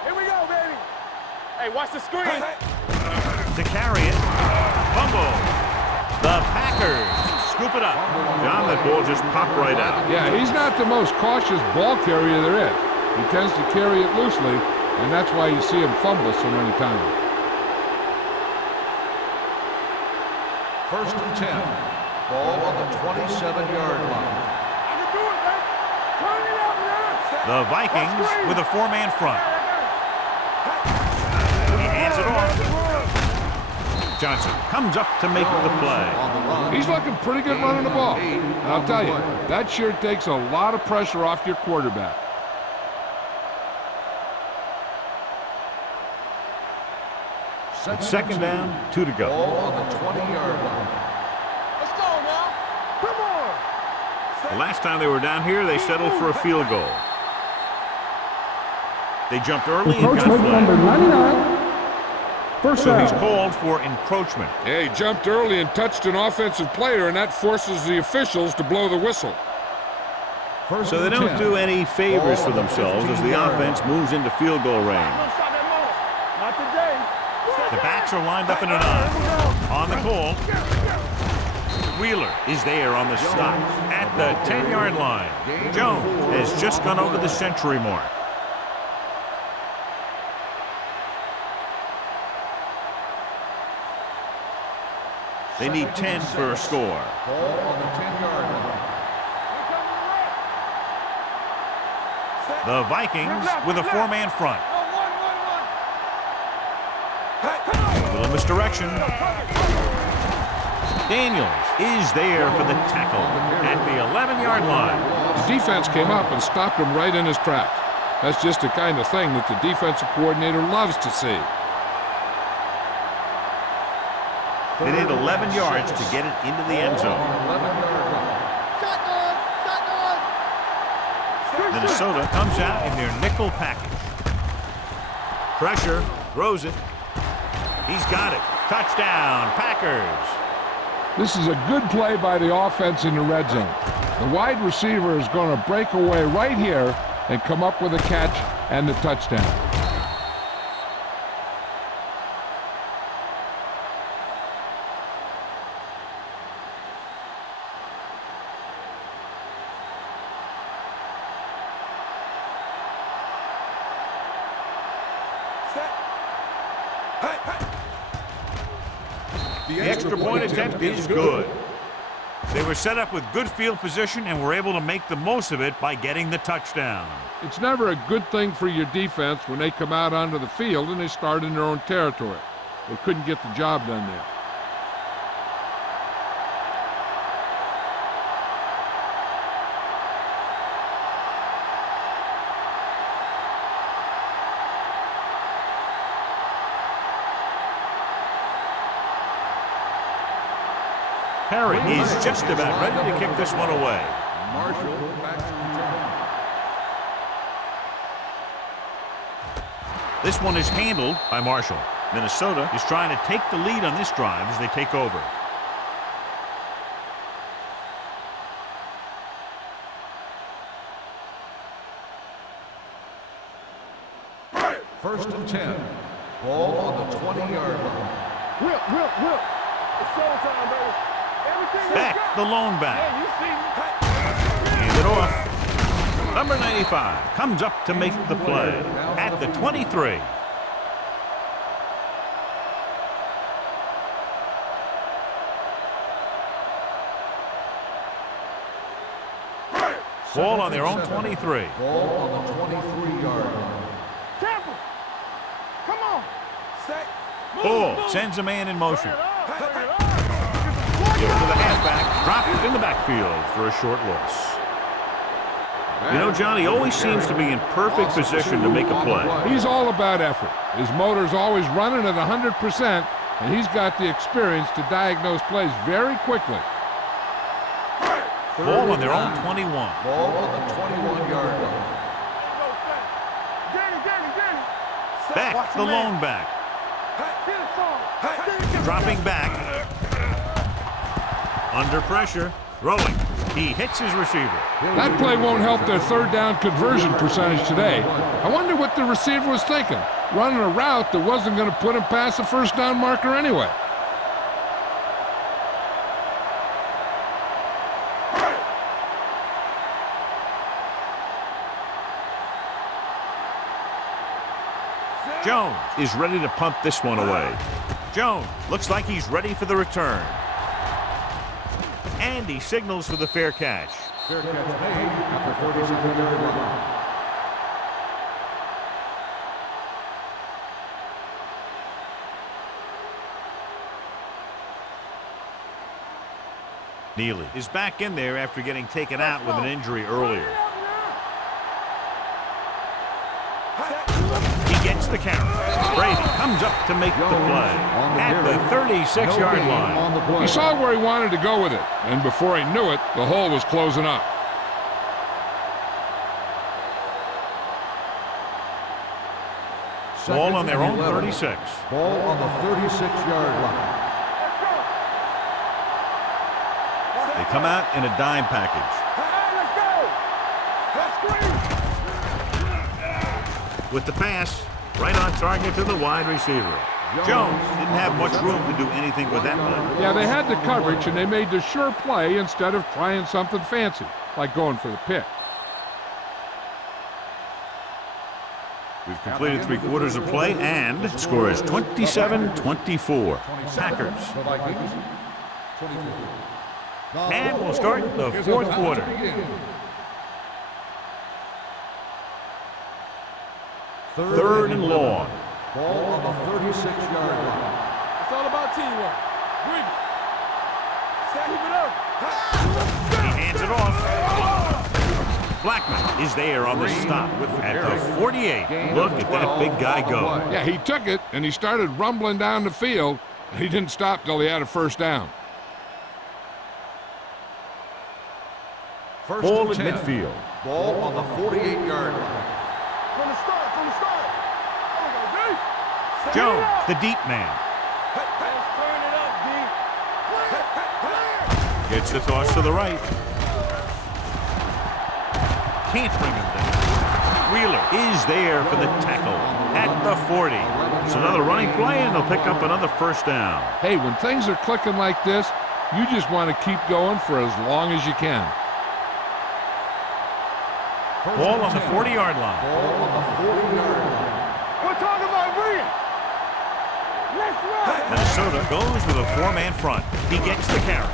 Here we go, baby. Hey, watch the screen. To carry it. Fumble. The Packers scoop it up. John, that ball just popped right out. Yeah, he's not the most cautious ball carrier there is. He tends to carry it loosely, and that's why you see him fumble so many times. First and 10. Ball on the 27-yard line. I can do it, baby. Turn it up, man. The Vikings with a four-man front. He hands it off. Johnson comes up to make the play. He's looking pretty good running the ball. And I'll tell you, that sure takes a lot of pressure off your quarterback. Second down, 2 to go. Ball on the 20-yard line. Let's go now. Come on. The last time they were down here, they settled for a field goal. They jumped early and got number flagged. 99. First So down. he's called for encroachment. Yeah, he jumped early and touched an offensive player, and that forces the officials to blow the whistle. First So they and don't 10. do any favors for Ball on the themselves as the 15-yard offense line. moves into field goal range. Don't stop that motor. Not today. The backs are lined up in an I. On the call, Wheeler is there on the stop at the 10-yard line. Jones has just gone over the century mark. They need 10 for a score. Ball on the 10-yard line. The Vikings with a four-man front. A little misdirection. Daniels is there for the tackle at the 11-yard line. The defense came up and stopped him right in his tracks. That's just the kind of thing that the defensive coordinator loves to see. They need 11 yards to get it into the end zone. 11-yard line. Minnesota comes out in their nickel package. Pressure, throws it. He's got it. Touchdown, Packers. This is a good play by the offense in the red zone. The wide receiver is going to break away right here and come up with a catch and the touchdown. The extra point attempt is good. They were set up with good field position and were able to make the most of it by getting the touchdown. It's never a good thing for your defense when they come out onto the field and they start in their own territory. They couldn't get the job done there. Perry is just about ready to kick this one away. Marshall back to return. This one is handled by Marshall. Minnesota is trying to take the lead on this drive as they take over. First and 10. Ball on the 20-yard line. Whip. It's showtime, baby. Everything Back, the lone back. Yeah, you see me. Hand it off. Number 95 comes up to make the play at the 23. Ball on their own 23. Ball on the 23-yard line. Temple. Come on. Stay. Ball sends a man in motion. Gives to the halfback. Dropped in the backfield for a short loss. You know, John, he always seems to be in perfect position to make a play. He's all about effort. His motor's always running at 100%, and he's got the experience to diagnose plays very quickly. Ball on their own 21. Ball on the 21-yard line. Back, the lone back. Dropping back. Under pressure. Throwing. He hits his receiver. That play won't help their third down conversion percentage today. I wonder what the receiver was thinking, running a route that wasn't going to put him past the first down marker anyway. Jones is ready to pump this one away. Jones looks like he's ready for the return. And he signals for the fair catch. Fair catch made at the 37-yard line. Neely is back in there after getting taken out with an injury earlier. He gets the carry. Brady comes up to make the play at the 36-yard line. He saw where he wanted to go with it, and before he knew it, the hole was closing up. Ball on their own 36. Ball on the 36-yard line. They come out in a dime package. With the pass, right on target to the wide receiver. Jones didn't have much room to do anything with that play. Yeah, they had the coverage, and they made the sure play instead of trying something fancy, like going for the pick. We've completed 3 quarters of play, and the score is 27-24. Packers. And we'll start the 4th quarter. Third and long. Ball on the 36-yard line. It's all about teamwork. Bring it. Keep it up. He hands it off. Blackman is there on the stop at the 48. Look at that big guy go. Yeah, he took it, and he started rumbling down the field. He didn't stop till he had a first down. Ball at midfield. Ball on the 48-yard line. From the start. Jones, the deep man. Let's turn it up, D. Gets the toss to the right. Can't bring him down. Wheeler is there for the tackle at the 40. It's another running play, and they'll pick up another first down. Hey, when things are clicking like this, you just want to keep going for as long as you can. Ball on the 40-yard line. Ball on the 40-yard line. We're talking about bringing. Let's run. Minnesota goes with a 4-man front. He gets the carry.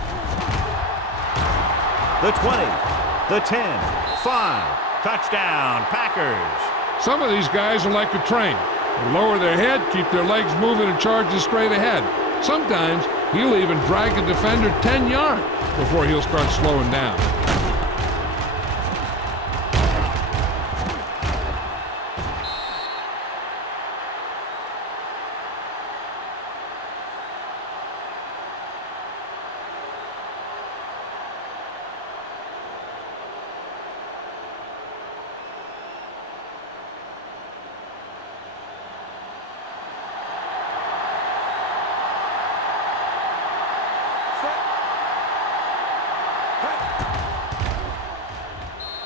The 20, the 10, 5. Touchdown, Packers. Some of these guys are like a train. They lower their head, keep their legs moving, and charge straight ahead. Sometimes he'll even drag a defender 10 yards before he'll start slowing down.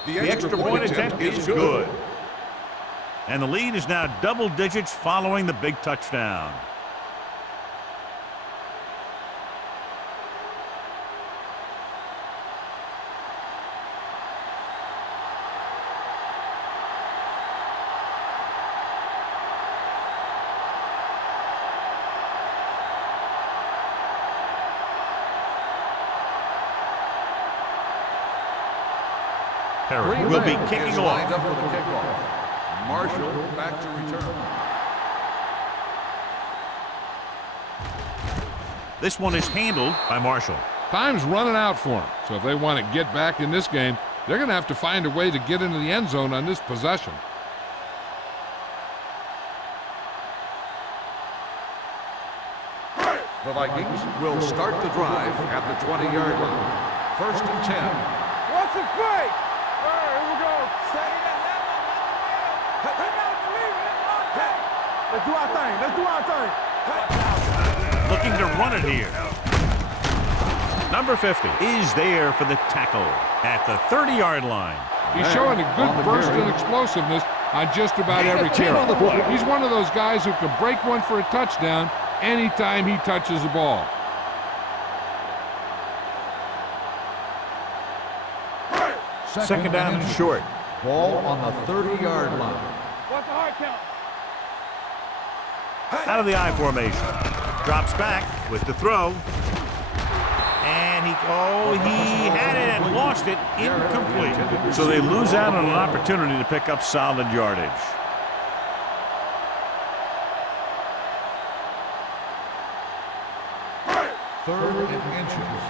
The extra point attempt is good. And the lead is now double digits following the big touchdown. Perry will be kicking off. Up for the kickoff. Marshall back to return. This one is handled by Marshall. Time's running out for them, so if they want to get back in this game, they're going to have to find a way to get into the end zone on this possession. The Vikings will start the drive at the 20-yard line. 1st and 10. What's the fake? All right, here we go. Let's do our thing. Let's do our thing. Looking to run it here. Number 50 is there for the tackle at the 30-yard line. He's showing a good burst and explosiveness on just about every carry. He's one of those guys who can break one for a touchdown anytime he touches the ball. Second down and short. Ball on the 30-yard line. What's the hard count? Out of the I formation. Drops back with the throw. And he had it and lost it, incomplete. So they lose out on an opportunity to pick up solid yardage. Third and inches.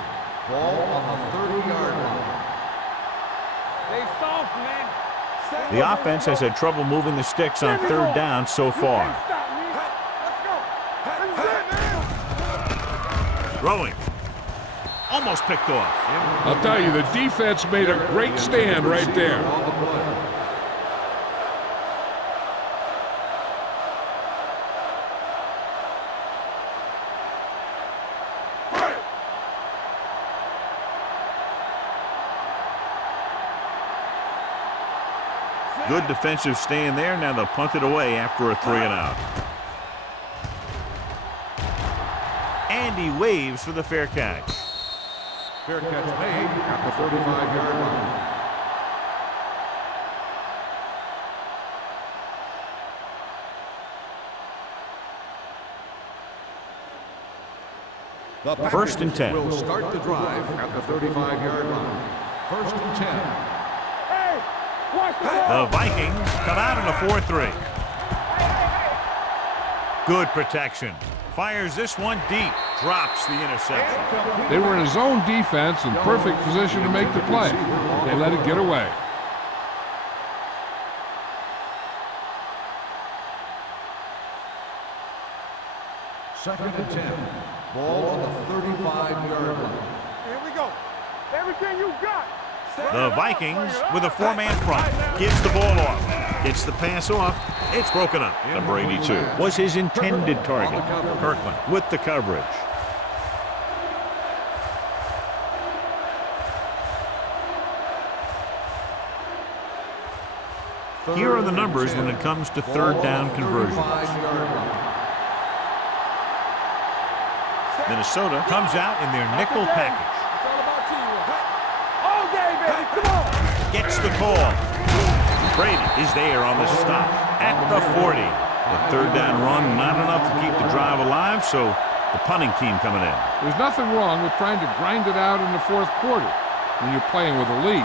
Ball on the 30-yard line. They soft, man. The offense has had trouble moving the sticks on third down so far. Stop me. Let's go. Throwing. Almost picked off. I'll tell you, the defense made a great stand right there. On the play. Good defensive stand there. Now they'll punt it away after a 3-and-out. And he waves for the fair catch. Fair catch made at the 35-yard line. The First and 10. Will start the drive at the 35-yard line. 1st and 10. Hey, watch the The ball. Vikings come out in a 4-3. Good protection. Fires this one deep. Drops the interception. They were in a zone defense in perfect position to make the play. They let it get away. Second and 10. Ball on the 35-yard line. Here we go. Everything you got. The Vikings with a four-man front. Gives the ball off. Gets the pass off. It's broken up. Number 82 was his intended target. Kirkland with the coverage. Here are the numbers when it comes to third down conversions. Minnesota comes out in their nickel package. It's all about teamwork. All day, baby. Come on. Gets the call. Brady is there on the stop at the 40. The third down run, not enough to keep the drive alive, so the punting team coming in. There's nothing wrong with trying to grind it out in the fourth quarter when you're playing with a lead.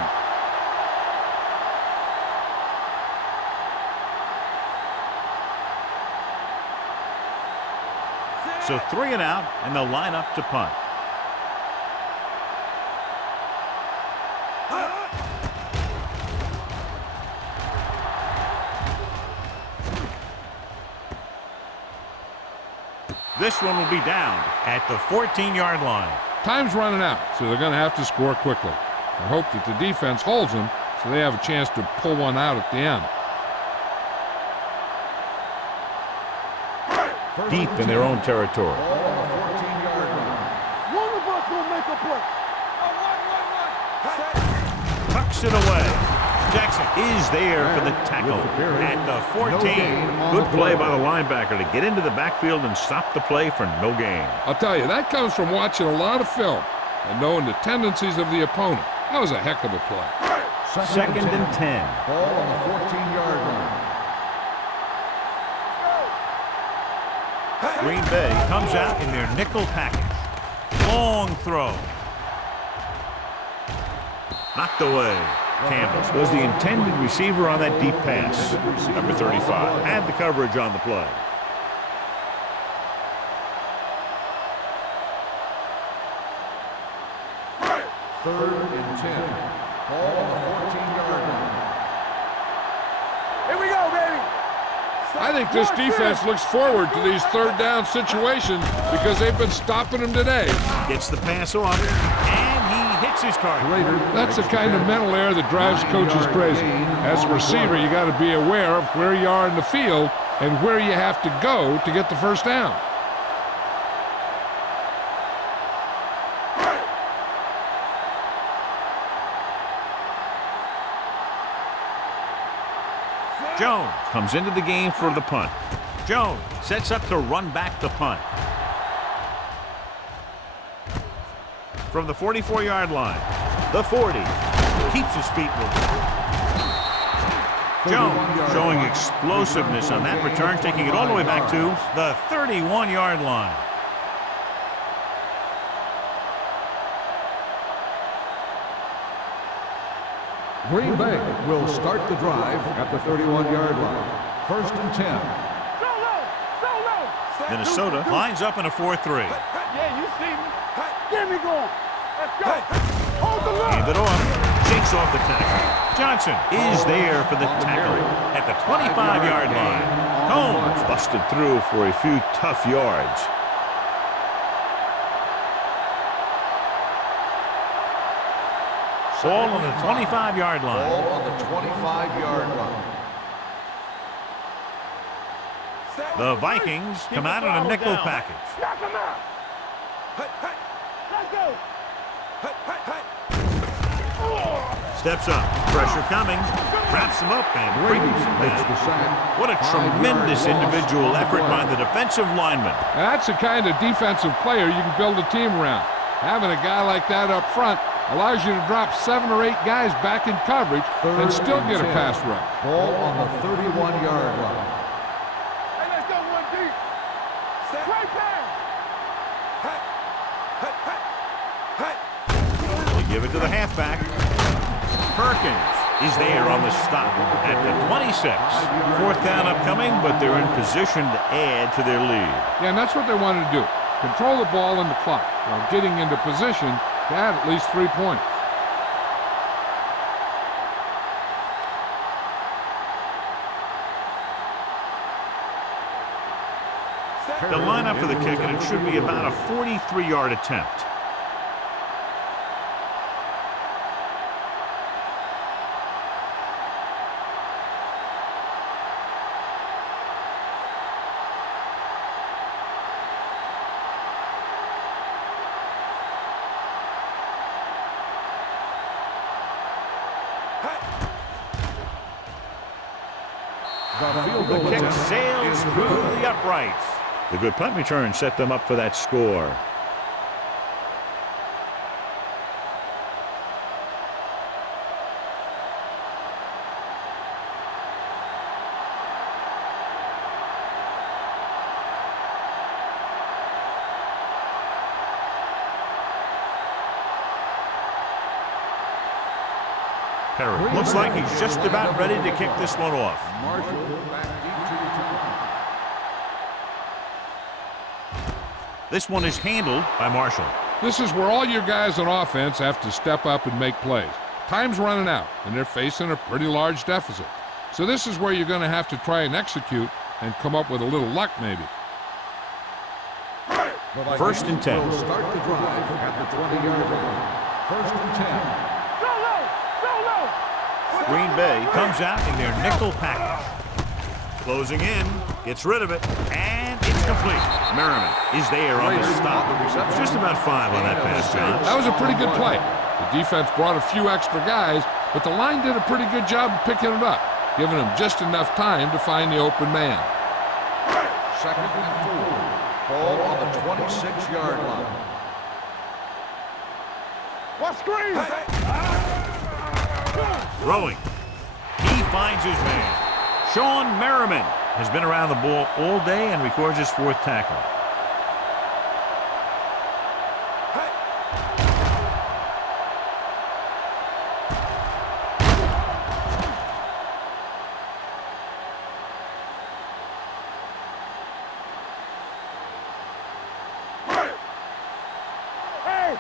So 3 and out, and they'll line up to punt. This one will be down at the 14-yard line. Time's running out, so they're going to have to score quickly. I hope that the defense holds them so they have a chance to pull one out at the end. Deep in their own territory. One of us will make a play. Tucks it away. Checks Johnson is there for the tackle at the 14. Good play by the linebacker to get into the backfield and stop the play for no gain. I'll tell you, that comes from watching a lot of film and knowing the tendencies of the opponent. That was a heck of a play. Second and 10. Ball on the 14-yard line. Green Bay comes out in their nickel package. Long throw. Knocked away. Campbell was the intended receiver on that deep pass. Number 35 had the coverage on the play. Third and 10. Ball on the 14-yard line. Here we go, baby. I think this defense looks forward to these third down situations because they've been stopping them today. Gets the pass off, and he hits his target. That's the kind of mental error that drives coaches crazy. As a receiver, you got to be aware of where you are in the field and where you have to go to get the first down. Jones comes into the game for the punt. Jones sets up to run back the punt. From the 44-yard line, the 40 keeps his feet moving. Jones showing explosiveness on that return, taking it all the way back to the 31-yard line. Green Bay will start the drive at the 31-yard line. First and 10. Minnesota lines up in a 4-3. Yeah, you see me. Get me going. Let's go. Hold the line. Hand it off. Shakes off the tackle. Johnson is there for the tackle at the 25-yard line. Combs busted through for a few tough yards. Ball on the 25-yard line. Ball on the 25-yard line. The Vikings come out in a nickel package. Knock him out. Let's go. Steps up. Pressure coming. Wraps him up and brings him Makes down. the sack. What a tremendous individual effort by the defensive lineman. That's the kind of defensive player you can build a team around. Having a guy like that up front allows you to drop 7 or 8 guys back in coverage and still get a pass rush. Ball on the 31-yard line. Hey, let's go one deep. Right down. They give it to the halfback. Perkins is there on the stop at the 26. Fourth down upcoming, but they're in position to add to their lead. Yeah, and that's what they wanted to do. Control the ball and the clock while getting into position to add at least 3 points. The lineup for the kick, and it should be about a 43-yard attempt. The kick sails through the uprights. The good punt return set them up for that score. Perry looks like he's just about ready to kick this one off. Marshall back deep to return. This one is handled by Marshall. This is where all your guys on offense have to step up and make plays. Time's running out, and they're facing a pretty large deficit. So this is where you're going to have to try and execute and come up with a little luck, maybe. First and 10. Will start the drive at the 20-yard line. First and 10. Green Bay comes out in their nickel package. Closing in, gets rid of it, and it's complete. Merriman is there on the stop. Just about 5 on that pass, John. That was a pretty good play. The defense brought a few extra guys, but the line did a pretty good job of picking it up, giving him just enough time to find the open man. 2nd and 4. Ball on the 26-yard line. What screen? Throwing. He finds his man. Sean Merriman has been around the ball all day and records his 4th tackle. Hey,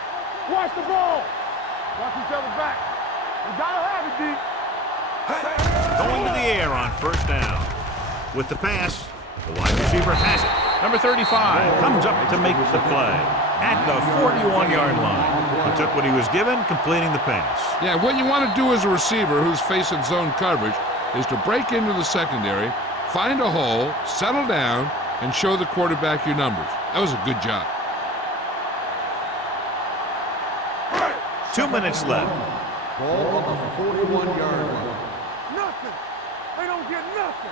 watch the ball. Watch each other back. We gotta have it, D. Going to the air on 1st down. With the pass, the wide receiver has it. Number 35 comes up to make the play at the 41-yard line. He took what he was given, completing the pass. Yeah, what you want to do as a receiver who's facing zone coverage is to break into the secondary, find a hole, settle down, and show the quarterback your numbers. That was a good job. 2 minutes left. Ball on the 41-yard line. Nothing. They don't get nothing.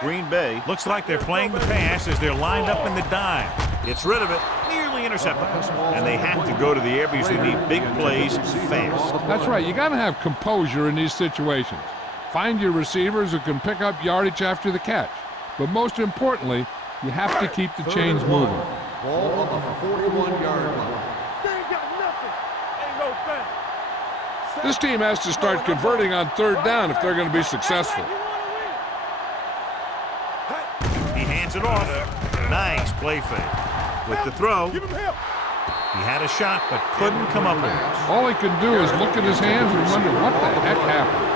Green Bay looks like they're playing the pass as they're lined up in the dime. Gets rid of it, nearly intercepted. And they have to go to the air because they need big plays fast. That's right. You got to have composure in these situations. Find your receivers who can pick up yardage after the catch. But most importantly, you have to keep the chains moving. Ball on the 41-yard line. They ain't got nothing. Ain't no thing. This team has to start converting on 3rd down if they're going to be successful. He hands it off. Nice play fake. With the throw, Give him help. he had a shot but couldn't come up with it. All he can do is look at his hands and wonder what the heck happened.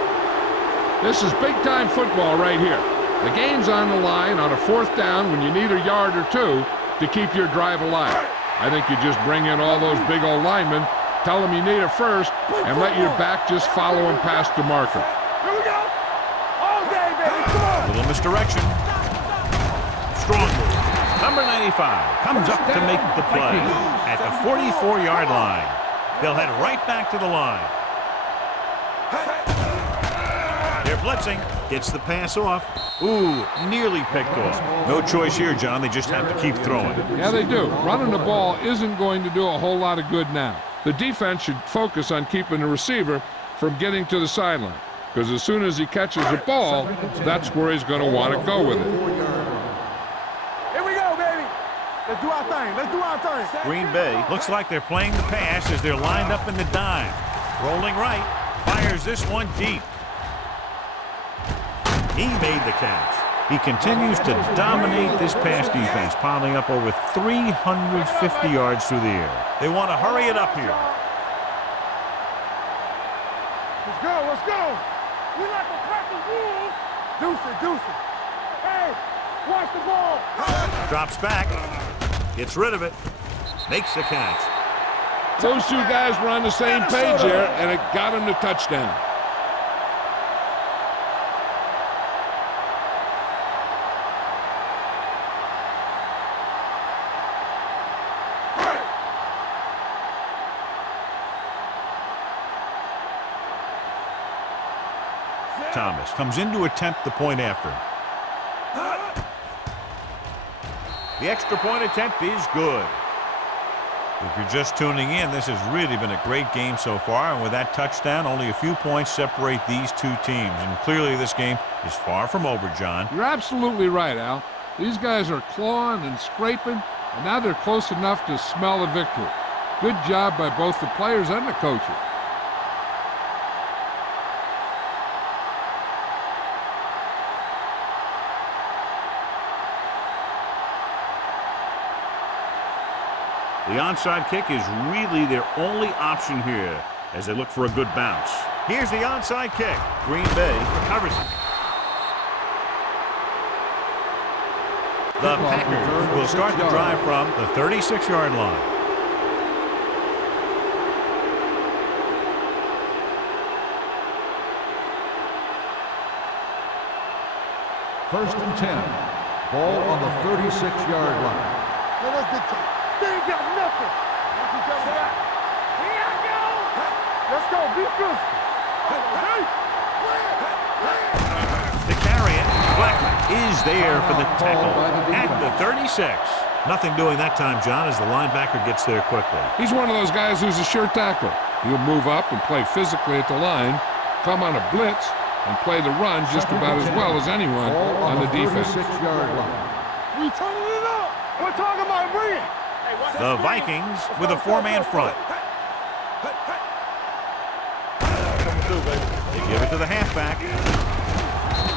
This is big-time football right here. The game's on the line on a 4th down when you need a yard or 2 to keep your drive alive. I think you just bring in all those big old linemen, tell them you need a first, and let your back just follow him past the marker. Here we go. All day, baby. Come on. Little misdirection. Strong move. Number 95 comes up to make the play at the 44-yard line. They'll head right back to the line. They're blitzing. Gets the pass off. Ooh, nearly picked off. No choice here, John. They just have to keep throwing. Yeah, they do. Running the ball isn't going to do a whole lot of good now. The defense should focus on keeping the receiver from getting to the sideline, because as soon as he catches the ball, that's where he's going to want to go with it. Here we go, baby. Let's do our thing. Let's do our thing. Green Bay looks like they're playing the pass as they're lined up in the dime. Rolling right. Fires this one deep. He made the catch. He continues to dominate this pass defense, piling up over 350 yards through the air. They want to hurry it up here. Let's go. Let's go. We like to crack the rules. Deuce it, deuce it. Hey, watch the ball. Drops back. Gets rid of it. Makes the catch. Those two guys were on the same page there, and it got him the touchdown. Thomas comes in to attempt the point after. The extra point attempt is good. If you're just tuning in, this has really been a great game so far, and with that touchdown, only a few points separate these two teams, and clearly this game is far from over, John. You're absolutely right, Al. These guys are clawing and scraping, and now they're close enough to smell the victory. Good job by both the players and the coaches. The onside kick is really their only option here as they look for a good bounce. Here's the onside kick. Green Bay recovers it. The Packers will start the drive from the 36-yard line. First and 10. Ball on the 36-yard line. Let us dictate. They ain't got nothing. Watch each other back. Here I go. Let's go. Be physical. To carry it, Blackman is there for the tackle at the 36. Nothing doing that time, John, as the linebacker gets there quickly. He's one of those guys who's a sure tackler. He'll move up and play physically at the line, come on a blitz, and play the run just about as well as anyone on the defense. 36-yard line. We turning it up. We're talking about bringing. The Vikings with a four-man front. They give it to the halfback.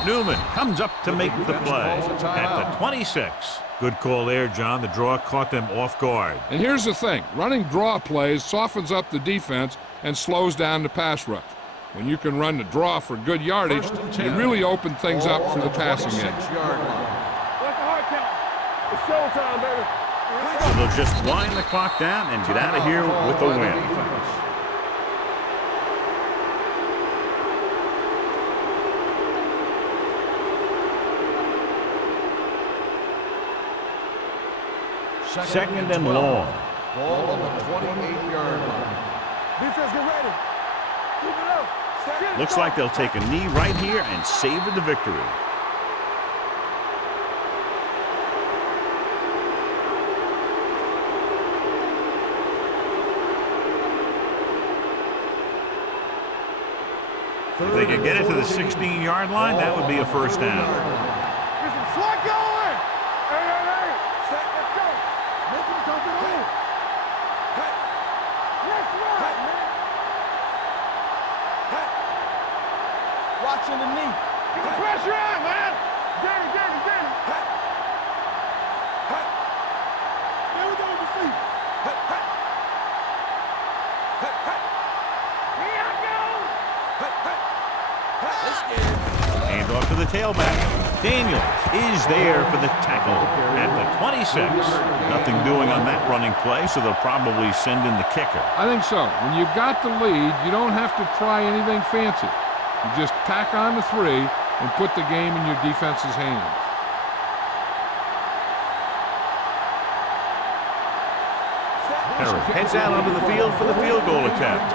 Newman comes up to make the play at the 26. Good call there, John. The draw caught them off guard. And here's the thing. Running draw plays softens up the defense and slows down the pass rush. When you can run the draw for good yardage, you really open things up for the passing game. What's the hard count? It's showtime, baby. So they'll just wind the clock down and get out of here with a win. Second and long. Ball on the 28-yard line. Defense, get ready. Keep it up. Looks like they'll take a knee right here and savor the victory. If they could get it to the 16-yard line, that would be a first down. Get some slack going. Hey. Let's go. Make him come to the room. Let's run, man. Watching the knee. Get the pressure on, man. Danny. Here we go with the feet. Here I go. Hand off to the tailback. Daniels is there for the tackle at the 26. Nothing doing on that running play, so they'll probably send in the kicker. I think so. When you've got the lead, you don't have to try anything fancy. You just tack on the 3 and put the game in your defense's hands. Harris heads out onto the field for the field goal attempt.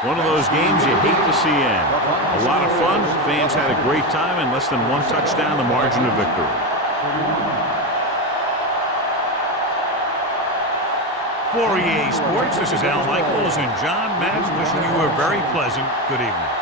One of those games you hate to see end. A lot of fun. Fans had a great time, and less than one touchdown, the margin of victory. For EA Sports, this is Al Michaels and John Madden wishing you a very pleasant good evening.